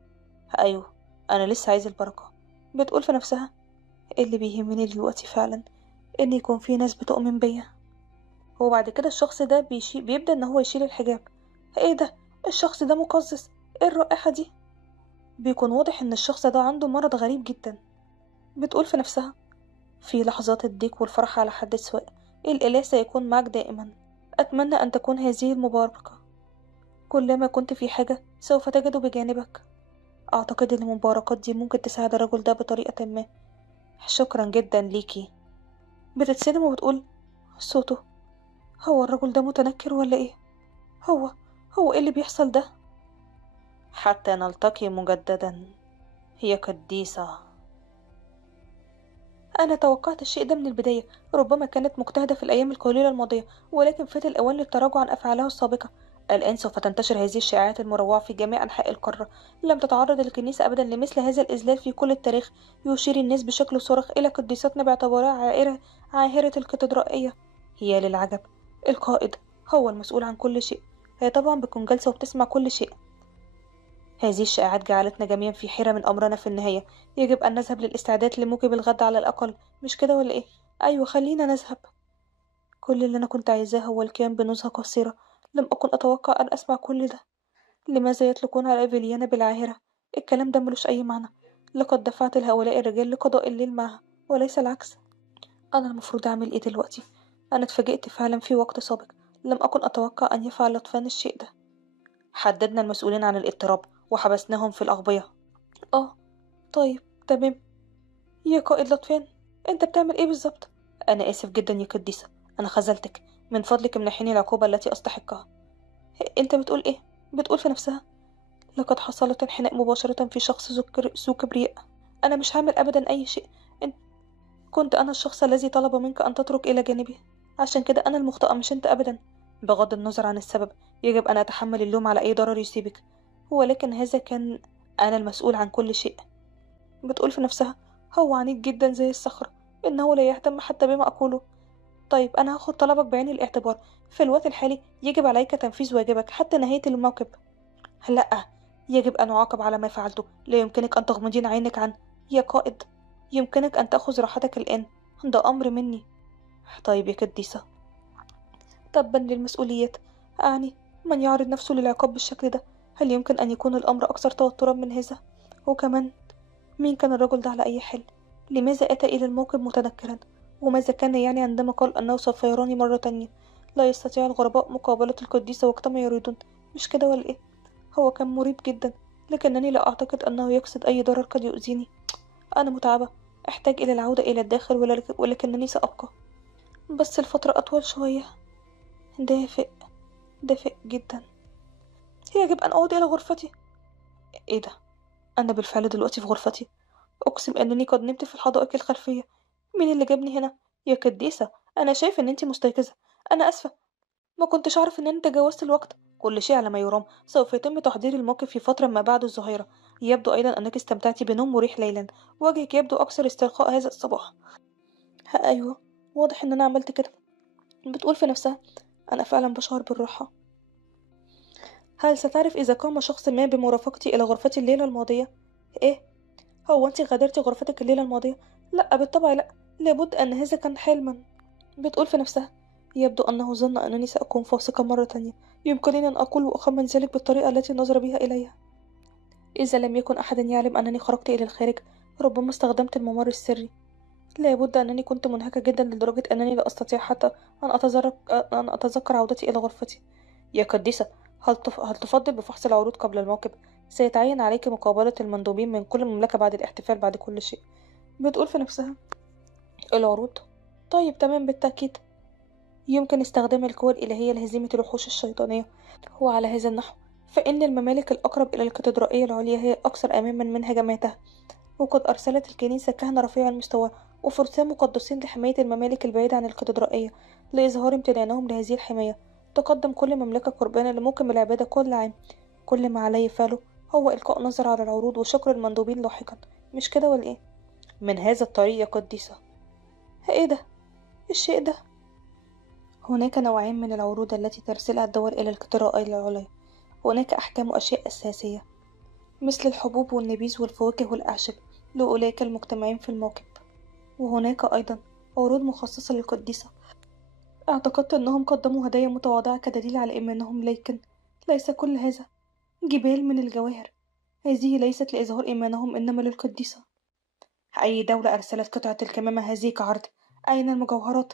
أيوه، أنا لسه عايز البركة. بتقول في نفسها: اللي بيهمني دلوقتي فعلا إن يكون في ناس بتؤمن بيا. وبعد كده الشخص ده بيبدأ إن هو يشيل الحجاب. إيه ده؟ الشخص ده مقزز. إيه الرائحة دي؟ بيكون واضح إن الشخص ده عنده مرض غريب جدا. بتقول في نفسها: في لحظات الضيق والفرح على حد سواء، الإله سيكون معك دائما. أتمنى أن تكون هذه المباركة. كلما كنت في حاجة سوف تجد بجانبك. أعتقد أن المباركات دي ممكن تساعد الرجل ده بطريقة ما. شكرا جدا ليكي. بتتسلم وبتقول: صوته، هو الرجل ده متنكر ولا إيه؟ هو هو إيه اللي بيحصل ده؟ حتى نلتقي مجددا يا قديسة. أنا توقعت الشيء ده من البداية. ربما كانت مجتهدة في الأيام القليلة الماضية، ولكن فات الأوان للتراجع عن أفعالها السابقة. الآن سوف تنتشر هذه الشائعات المروعة في جميع أنحاء القارة. لم تتعرض الكنيسة أبدا لمثل هذا الإذلال في كل التاريخ. يشير الناس بشكل صارخ إلى قديستنا باعتبارها عاهرة الكاتدرائية. هي للعجب، القائد هو المسؤول عن كل شيء. هي طبعا بتكون جالسة وبتسمع كل شيء. هذه الشائعات جعلتنا جميعا في حيرة من أمرنا في النهاية. يجب أن نذهب للاستعداد لموكب الغد على الأقل، مش كده ولا إيه؟ أيوة، خلينا نذهب. كل اللي أنا كنت عايزاه هو القيام بنزهة قصيرة. لم أكن أتوقع أن أسمع كل ده. لماذا يطلقون على إيفيليانا بالعاهرة؟ الكلام ده ملوش أي معنى. لقد دفعت لهؤلاء الرجال لقضاء الليل معها، وليس العكس. أنا المفروض أعمل إيه دلوقتي؟ أنا اتفاجئت فعلا في وقت سابق. لم أكن أتوقع أن يفعل لطفان الشيء ده. حددنا المسؤولين عن الاضطراب وحبسناهم في الأغبية. آه، طيب، تمام. يا قائد لطفان، أنت بتعمل إيه بالظبط؟ أنا آسف جدا يا قديسة، أنا خذلتك. من فضلك امنحيني العقوبة التي أستحقها. أنت بتقول إيه؟ بتقول في نفسها. لقد حصلت انحناء مباشرة في شخص ذو كبرياء. أنا مش هعمل أبدا أي شيء. أنت كنت أنا الشخص الذي طلب منك أن تترك إلى جانبي. عشان كده أنا المخطئة مش أنت أبدا. بغض النظر عن السبب، يجب أن أتحمل اللوم على أي ضرر يصيبك. ولكن هذا كان. أنا المسؤول عن كل شيء. بتقول في نفسها. هو عنيد جدا زي الصخرة. إنه لا يهتم حتى بما أقوله. طيب، أنا هاخد طلبك بعين الاعتبار. في الوقت الحالي يجب عليك تنفيذ واجبك حتى نهاية الموكب. لأ، يجب أن أعاقب على ما فعلته. لا يمكنك أن تغمضين عينك عنه. يا قائد، يمكنك أن تأخذ راحتك الآن. ده أمر مني. طيب يا قديسة. تبا للمسؤوليات. أعني، من يعرض نفسه للعقاب بالشكل ده؟ هل يمكن أن يكون الأمر أكثر توترا من هذا؟ وكمان، مين كان الرجل ده على أي حال؟ لماذا أتى إلى الموكب متنكرا؟ وماذا كان يعني عندما قال أنه سوف يراني مرة تانية؟ لا يستطيع الغرباء مقابلة القديسة وقتما يريدون. مش كده ولا إيه؟ هو كان مريب جدا، لكنني لا أعتقد أنه يقصد أي ضرر قد يؤذيني. أنا متعبة، أحتاج إلى العودة إلى الداخل، ولكنني سأبقى بس الفترة أطول شوية. دافئ، دافئ جدا. يجب أن أعود إلى غرفتي. إيه ده؟ أنا بالفعل دلوقتي في غرفتي. أقسم أنني قد نمت في الحدائق الخلفية. مين اللي جابني هنا؟ يا قديسة، أنا شايف أن أنتي مستيقظة. أنا آسفة، ما كنتش أعرف أن أنا تجاوزت الوقت. كل شيء على ما يرام. سوف يتم تحضير الموقف في فترة ما بعد الظهيرة. يبدو أيضا أنك استمتعت بنوم مريح ليلا. وجهك يبدو أكثر استرخاء هذا الصباح. أيوة، واضح أن أنا عملت كده. بتقول في نفسها. أنا فعلا بشعر بالراحة. هل ستعرف إذا قام شخص ما بمرافقتي إلى غرفتي الليلة الماضية؟ إيه؟ هو أنت غادرتي غرفتك الليلة الماضية؟ لا، بالطبع لا. لابد أن هذا كان حلما. بتقول في نفسها. يبدو أنه ظن أنني سأكون فاسقة مرة تانية. يمكنني أن أقول وأخمن ذلك بالطريقة التي نظر بها إليها. إذا لم يكن أحد يعلم أنني خرجت إلى الخارج، ربما استخدمت الممر السري. لابد أنني كنت منهكة جدا لدرجة أنني لا أستطيع حتى أن أتذكر عودتي إلى غرفتي. يا قديسة، هل تفضل بفحص العروض قبل الموكب؟ سيتعين عليك مقابلة المندوبين من كل مملكة بعد الاحتفال بعد كل شيء. بتقول في نفسها. العروض. طيب، تمام، بالتأكيد. يمكن استخدام القوى الإلهية لهزيمة الوحوش الشيطانية. وعلى هذا النحو، فإن الممالك الأقرب إلى الكاتدرائية العليا هي أكثر أماما من هجماتها. وقد أرسلت الكنيسة كهنة رفيع المستوى وفرسان مقدسين لحماية الممالك البعيدة عن الكاتدرائية. لإظهار امتنانهم لهذه الحماية، تقدم كل مملكة قربانا لموكب العبادة كل عام. كل ما علي فعله هو إلقاء نظر على العروض وشكر المندوبين لاحقا. مش كده ولا إيه؟ من هذا الطريق يا قديسة. إيه ده؟ الشيء ده. هناك نوعين من العروض التي ترسلها الدول إلى الكاتدرائية العليا. هناك أحكام وأشياء أساسية، مثل الحبوب والنبيذ والفواكه والأعشاب، لأولئك المجتمعين في الموكب. وهناك أيضا عروض مخصصة للقديسة. اعتقدت أنهم قدموا هدايا متواضعة كدليل على إيمانهم، لكن ليس كل هذا. جبال من الجواهر. هذه ليست لإظهار إيمانهم، إنما للقديسة. أي دولة أرسلت قطعة الكمامة هذه كعرض؟ أين المجوهرات؟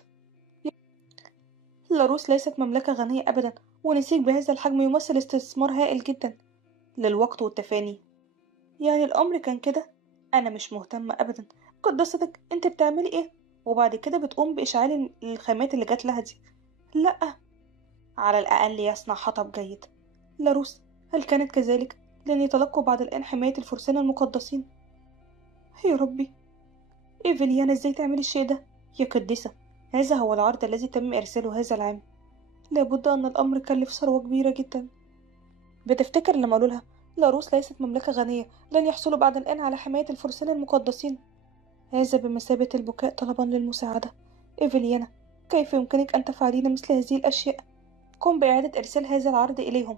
لاروس ليست مملكة غنية أبدا، ونسيج بهذا الحجم يمثل استثمار هائل جدا للوقت والتفاني. يعني الأمر كان كده؟ أنا مش مهتمة أبدا. قداستك، أنت بتعملي إيه؟ وبعد كده بتقوم بإشعال الخامات اللي جات لها دي؟ لأ. على الأقل يصنع حطب جيد. لاروس، هل كانت كذلك؟ لن يتلقوا بعد الآن حماية الفرسان المقدسين. يا ربي، إيفليانا، إزاي تعمل الشيء ده؟ يا قديسة، هذا هو العرض الذي تم إرساله هذا العام. لابد أن الأمر كلف ثروة كبيرة جدا. بتفتكر لما قالوا لها لاروس ليست مملكة غنية لن يحصلوا بعد الآن على حماية الفرسان المقدسين؟ هذا بمثابة البكاء طلبا للمساعدة. إيفليانا، كيف يمكنك أن تفعلين مثل هذه الأشياء؟ قم بإعادة إرسال هذا العرض إليهم.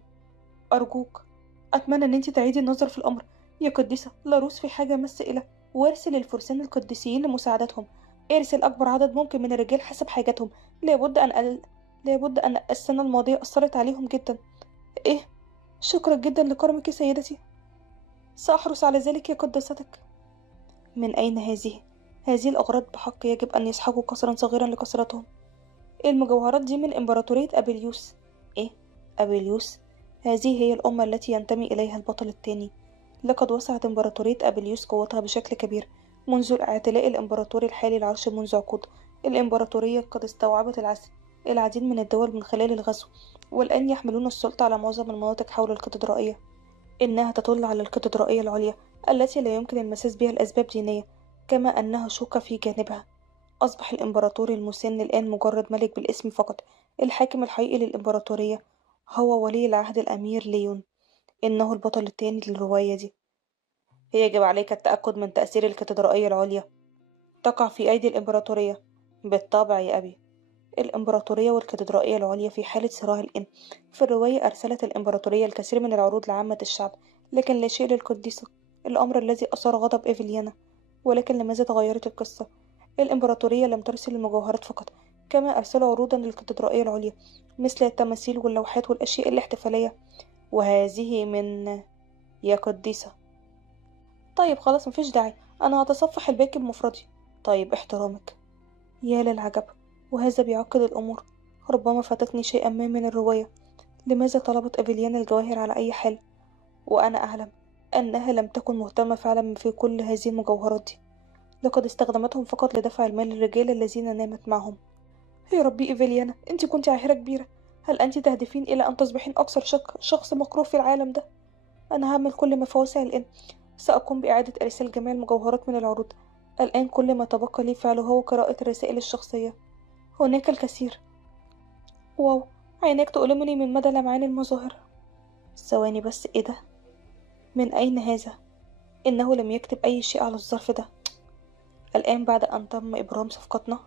أرجوك، أتمنى إن أنت تعيدي النظر في الأمر يا قديسة. لاروس في حاجة مسئلة، وارسل الفرسان القديسيين لمساعدتهم. ارسل أكبر عدد ممكن من الرجال حسب حاجتهم. لابد أن أل... لابد أن السنة الماضية أثرت عليهم جدا. إيه؟ شكرا جدا لكرمك يا سيدتي. سأحرص على ذلك يا قداستك. من أين هذه الأغراض بحق يجب أن يسحقوا قصرا صغيرا لكثرتهم. المجوهرات دي من إمبراطورية أبيليوس. إيه؟ أبيليوس؟ هذه هي الأمة التي ينتمي إليها البطل الثاني. لقد وسعت إمبراطورية أبيليوس قوتها بشكل كبير منذ الاعتلاء الإمبراطوري الحالي العرش منذ عقود. الإمبراطورية قد استوعبت العديد من الدول من خلال الغزو، والآن يحملون السلطة على معظم المناطق حول الكاتدرائية. إنها تطل على الكاتدرائية العليا التي لا يمكن المساس بها لأسباب دينية، كما أنها شوكة في جانبها. أصبح الإمبراطور المسن الآن مجرد ملك بالاسم فقط. الحاكم الحقيقي للإمبراطورية هو ولي العهد الأمير ليون. إنه البطل الثاني للرواية دي. يجب عليك التأكد من تأثير الكاتدرائية العليا. تقع في أيدي الإمبراطورية. بالطبع يا أبي. الإمبراطورية والكاتدرائية العليا في حالة صراع الآن. في الرواية أرسلت الإمبراطورية الكثير من العروض لعامة الشعب، لكن لا شيء للقديسة، الأمر الذي أثار غضب إيفليانا. ولكن لماذا تغيرت القصة؟ الإمبراطورية لم ترسل المجوهرات فقط، كما أرسلوا عروضا للكاتدرائية العليا مثل التماثيل واللوحات والأشياء الاحتفالية. وهذه من يا قديسة. طيب خلاص، مفيش داعي، أنا هتصفح الباقي بمفردي. طيب احترامك. يا للعجب، وهذا بيعقد الأمور. ربما فاتتني شيئا ما من الرواية. لماذا طلبت أفيليانا الجواهر على أي حال؟ وأنا أعلم أنها لم تكن مهتمة فعلا في كل هذه المجوهرات دي. لقد استخدمتهم فقط لدفع المال للرجال الذين نامت معهم. يا ربي إيفيليانا، أنت كنت عاهرة كبيرة. هل أنت تهدفين إلى أن تصبحين أكثر شخص مكروه في العالم ده؟ أنا هعمل كل ما في وسعي الآن. سأقوم بإعادة إرسال جميع المجوهرات من العروض. الآن كل ما تبقى لي فعله هو قراءة الرسائل الشخصية. هناك الكثير. واو، عيناك تؤلمني من مدى لمعان المظاهر. ثواني بس، إيه ده؟ من أين هذا؟ إنه لم يكتب أي شيء على الظرف ده. الآن بعد أن تم إبرام صفقتنا،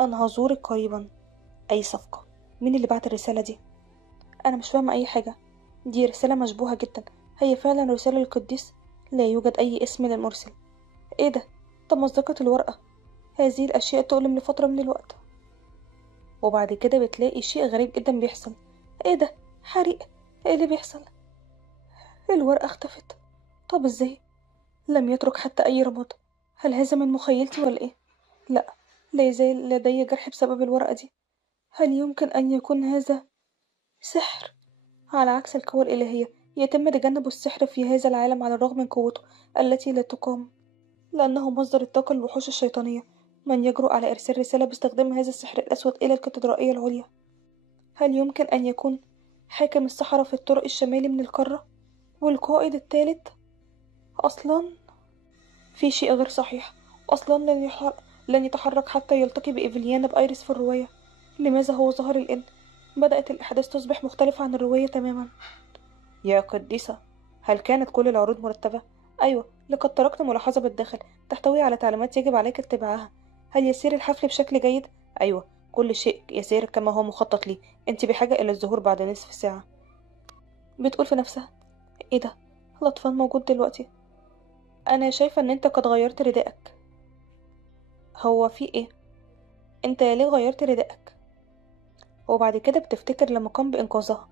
أنا هزورك قريبا. أي صفقة؟ مين اللي بعت الرسالة دي؟ أنا مش فاهمة أي حاجة. دي رسالة مشبوهة جدا. هي فعلا رسالة للقديس؟ لا يوجد أي اسم للمرسل. إيه ده؟ طب مصداقية الورقة. هذه الأشياء تؤلم لفترة من الوقت، وبعد كده بتلاقي شيء غريب جدا بيحصل. إيه ده؟ حريق. إيه اللي بيحصل؟ الورقة اختفت. طب إزاي؟ لم يترك حتى أي رماد. هل هذا من مخيلتي ولا إيه؟ لا، لا يزال لدي جرح بسبب الورقة دي. هل يمكن أن يكون هذا سحر؟ على عكس القوى الإلهية، يتم تجنب السحر في هذا العالم على الرغم من قوته التي لا تقام، لأنه مصدر الطاقة للوحوش الشيطانية. من يجرؤ على إرسال رسالة باستخدام هذا السحر الأسود إلى الكاتدرائية العليا؟ هل يمكن أن يكون حاكم السحرة في الطرق الشمالي من القارة والقائد الثالث؟ أصلا في شيء غير صحيح. أصلا لن يتحرك حتى يلتقي بإيفليانا بأيريس في الرواية. لماذا هو ظهر الآن؟ بدأت الأحداث تصبح مختلفة عن الرواية تماما. يا قديسة، هل كانت كل العروض مرتبة؟ أيوة، لقد تركت ملاحظة بالداخل تحتوي على تعليمات يجب عليك اتباعها. هل يسير الحفل بشكل جيد؟ أيوة، كل شيء يسير كما هو مخطط لي. أنت بحاجة إلى الظهور بعد نصف ساعة. بتقول في نفسها. إيه ده؟ الأطفال موجود دلوقتي. أنا شايفة إن أنت قد غيرت رداءك. هو في إيه؟ أنت ليه غيرت رداءك؟ وبعد كده بتفتكر لما قام بإنقاذها.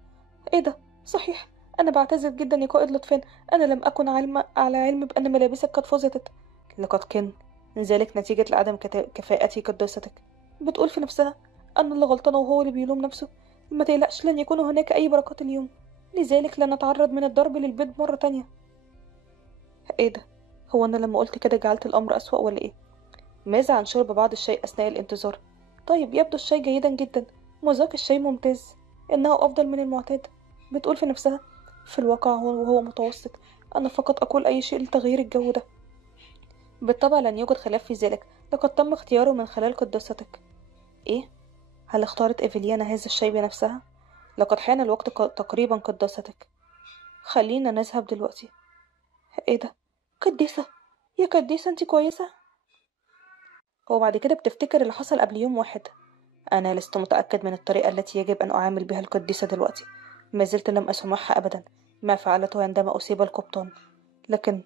إيه ده؟ صحيح. أنا بعتذر جدا يا قائد لطفان. أنا لم أكن على علم بأن ملابسك قد فزتت. لقد كان ذلك نتيجة لعدم كفاءتي قداستك. بتقول في نفسها. أنا اللي غلطانة وهو اللي بيلوم نفسه. ما تقلقش، لن يكون هناك أي بركات اليوم، لذلك لن نتعرض من الضرب للبيض مرة تانية. إيه ده؟ هو أنا لما قلت كده جعلت الأمر أسوأ ولا إيه؟ ماذا عن شرب بعض الشاي أثناء الانتظار؟ طيب، يبدو الشاي جيدا جدا. مذاق الشاي ممتاز. إنه أفضل من المعتاد. بتقول في نفسها. في الواقع وهو متوسط. أنا فقط أقول أي شيء لتغيير الجو ده. بالطبع لن يوجد خلاف في ذلك. لقد تم اختياره من خلال قداستك. إيه؟ هل اختارت إيفليانا هذا الشاي بنفسها؟ لقد حان الوقت تقريبا قداستك. خلينا نذهب دلوقتي. إيه ده؟ قديسة. يا قديسة، أنت كويسة؟ وبعد كده بتفتكر اللي حصل قبل يوم واحد. أنا لست متأكد من الطريقة التي يجب أن أعامل بها القديسة دلوقتي. ما زلت لم أسمعها أبدا. ما فعلته عندما أصيب القبطان، لكن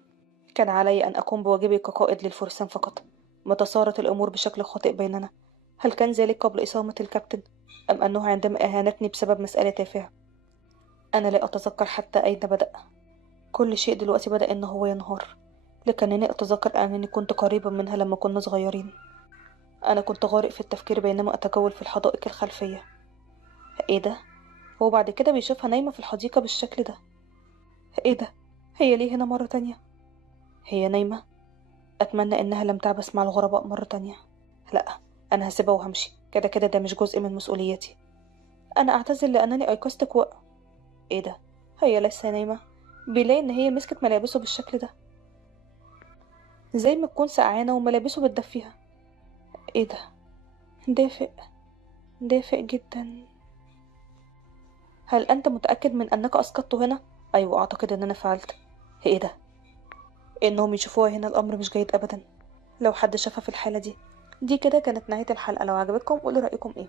كان علي أن أقوم بواجبي كقائد للفرسان فقط. متى صارت الأمور بشكل خاطئ بيننا؟ هل كان ذلك قبل إصابة الكابتن، أم أنه عندما أهانتني بسبب مسألة تافهة؟ أنا لا أتذكر حتى أين بدأ. كل شيء دلوقتي بدأ إن هو ينهار، لكنني أتذكر أنني كنت قريبا منها لما كنا صغيرين. أنا كنت غارق في التفكير بينما أتجول في الحدائق الخلفية. إيه ده؟ هو بعد كده بيشوفها نايمة في الحديقة بالشكل ده؟ إيه ده؟ هي ليه هنا مرة تانية؟ هي نايمة؟ أتمنى إنها لم تعبث مع الغرباء مرة تانية. لأ، أنا هسيبها وهمشي، كده كده ده مش جزء من مسؤوليتي. أنا أعتذر لأنني أيقظتك إيه ده؟ هي لسه نايمة؟ بيلاقي إن هي مسكت ملابسه بالشكل ده، زي ما تكون سقعانة وملابسه بتدفيها. إيه ده؟ دافئ، دافئ جدا. هل أنت متأكد من أنك أسقطته هنا؟ أيوة، أعتقد أن أنا فعلت. إيه ده؟ إنهم يشوفوها هنا الأمر مش جيد أبدا. لو حد شافها في الحالة دي كده كانت نهاية الحلقة. لو عجبتكم قولوا رأيكم إيه.